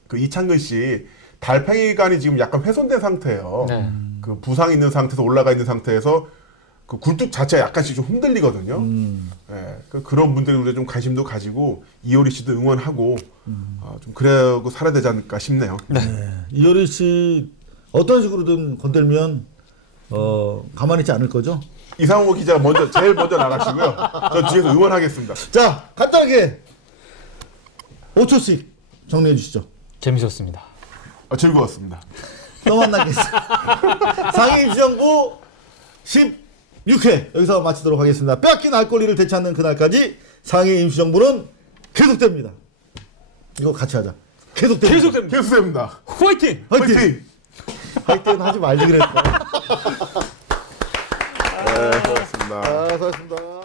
그 이창근 씨 달팽이관이 지금 약간 훼손된 상태예요. 네. 그 부상이 있는 상태에서 올라가 있는 상태에서 그 굴뚝 자체가 약간씩 좀 흔들리거든요. 그런 분들이 우리가 좀 관심도 가지고 이효리 씨도 응원하고 좀 그러고 살아야 되지 않을까 싶네요. 이효리 씨 어떤 식으로든 건들면 가만히 있지 않을 거죠? 이상호 기자가 제일 먼저 나가시고요. 저 뒤에서 응원하겠습니다. 자, 간단하게 5초씩 정리해 주시죠. 재밌었습니다. 즐거웠습니다. 또 만나겠습니다. 상임시정부 16회 여기서 마치도록 하겠습니다. 빼앗긴 알 권리를 되찾는 그날까지 상임시정부는 계속됩니다. 이거 같이 하자. 계속됩니다. 계속됩니다. 화이팅! 화이팅! 화이팅 하지 말지 그랬어. 네, 고맙습니다. 수고하셨습니다.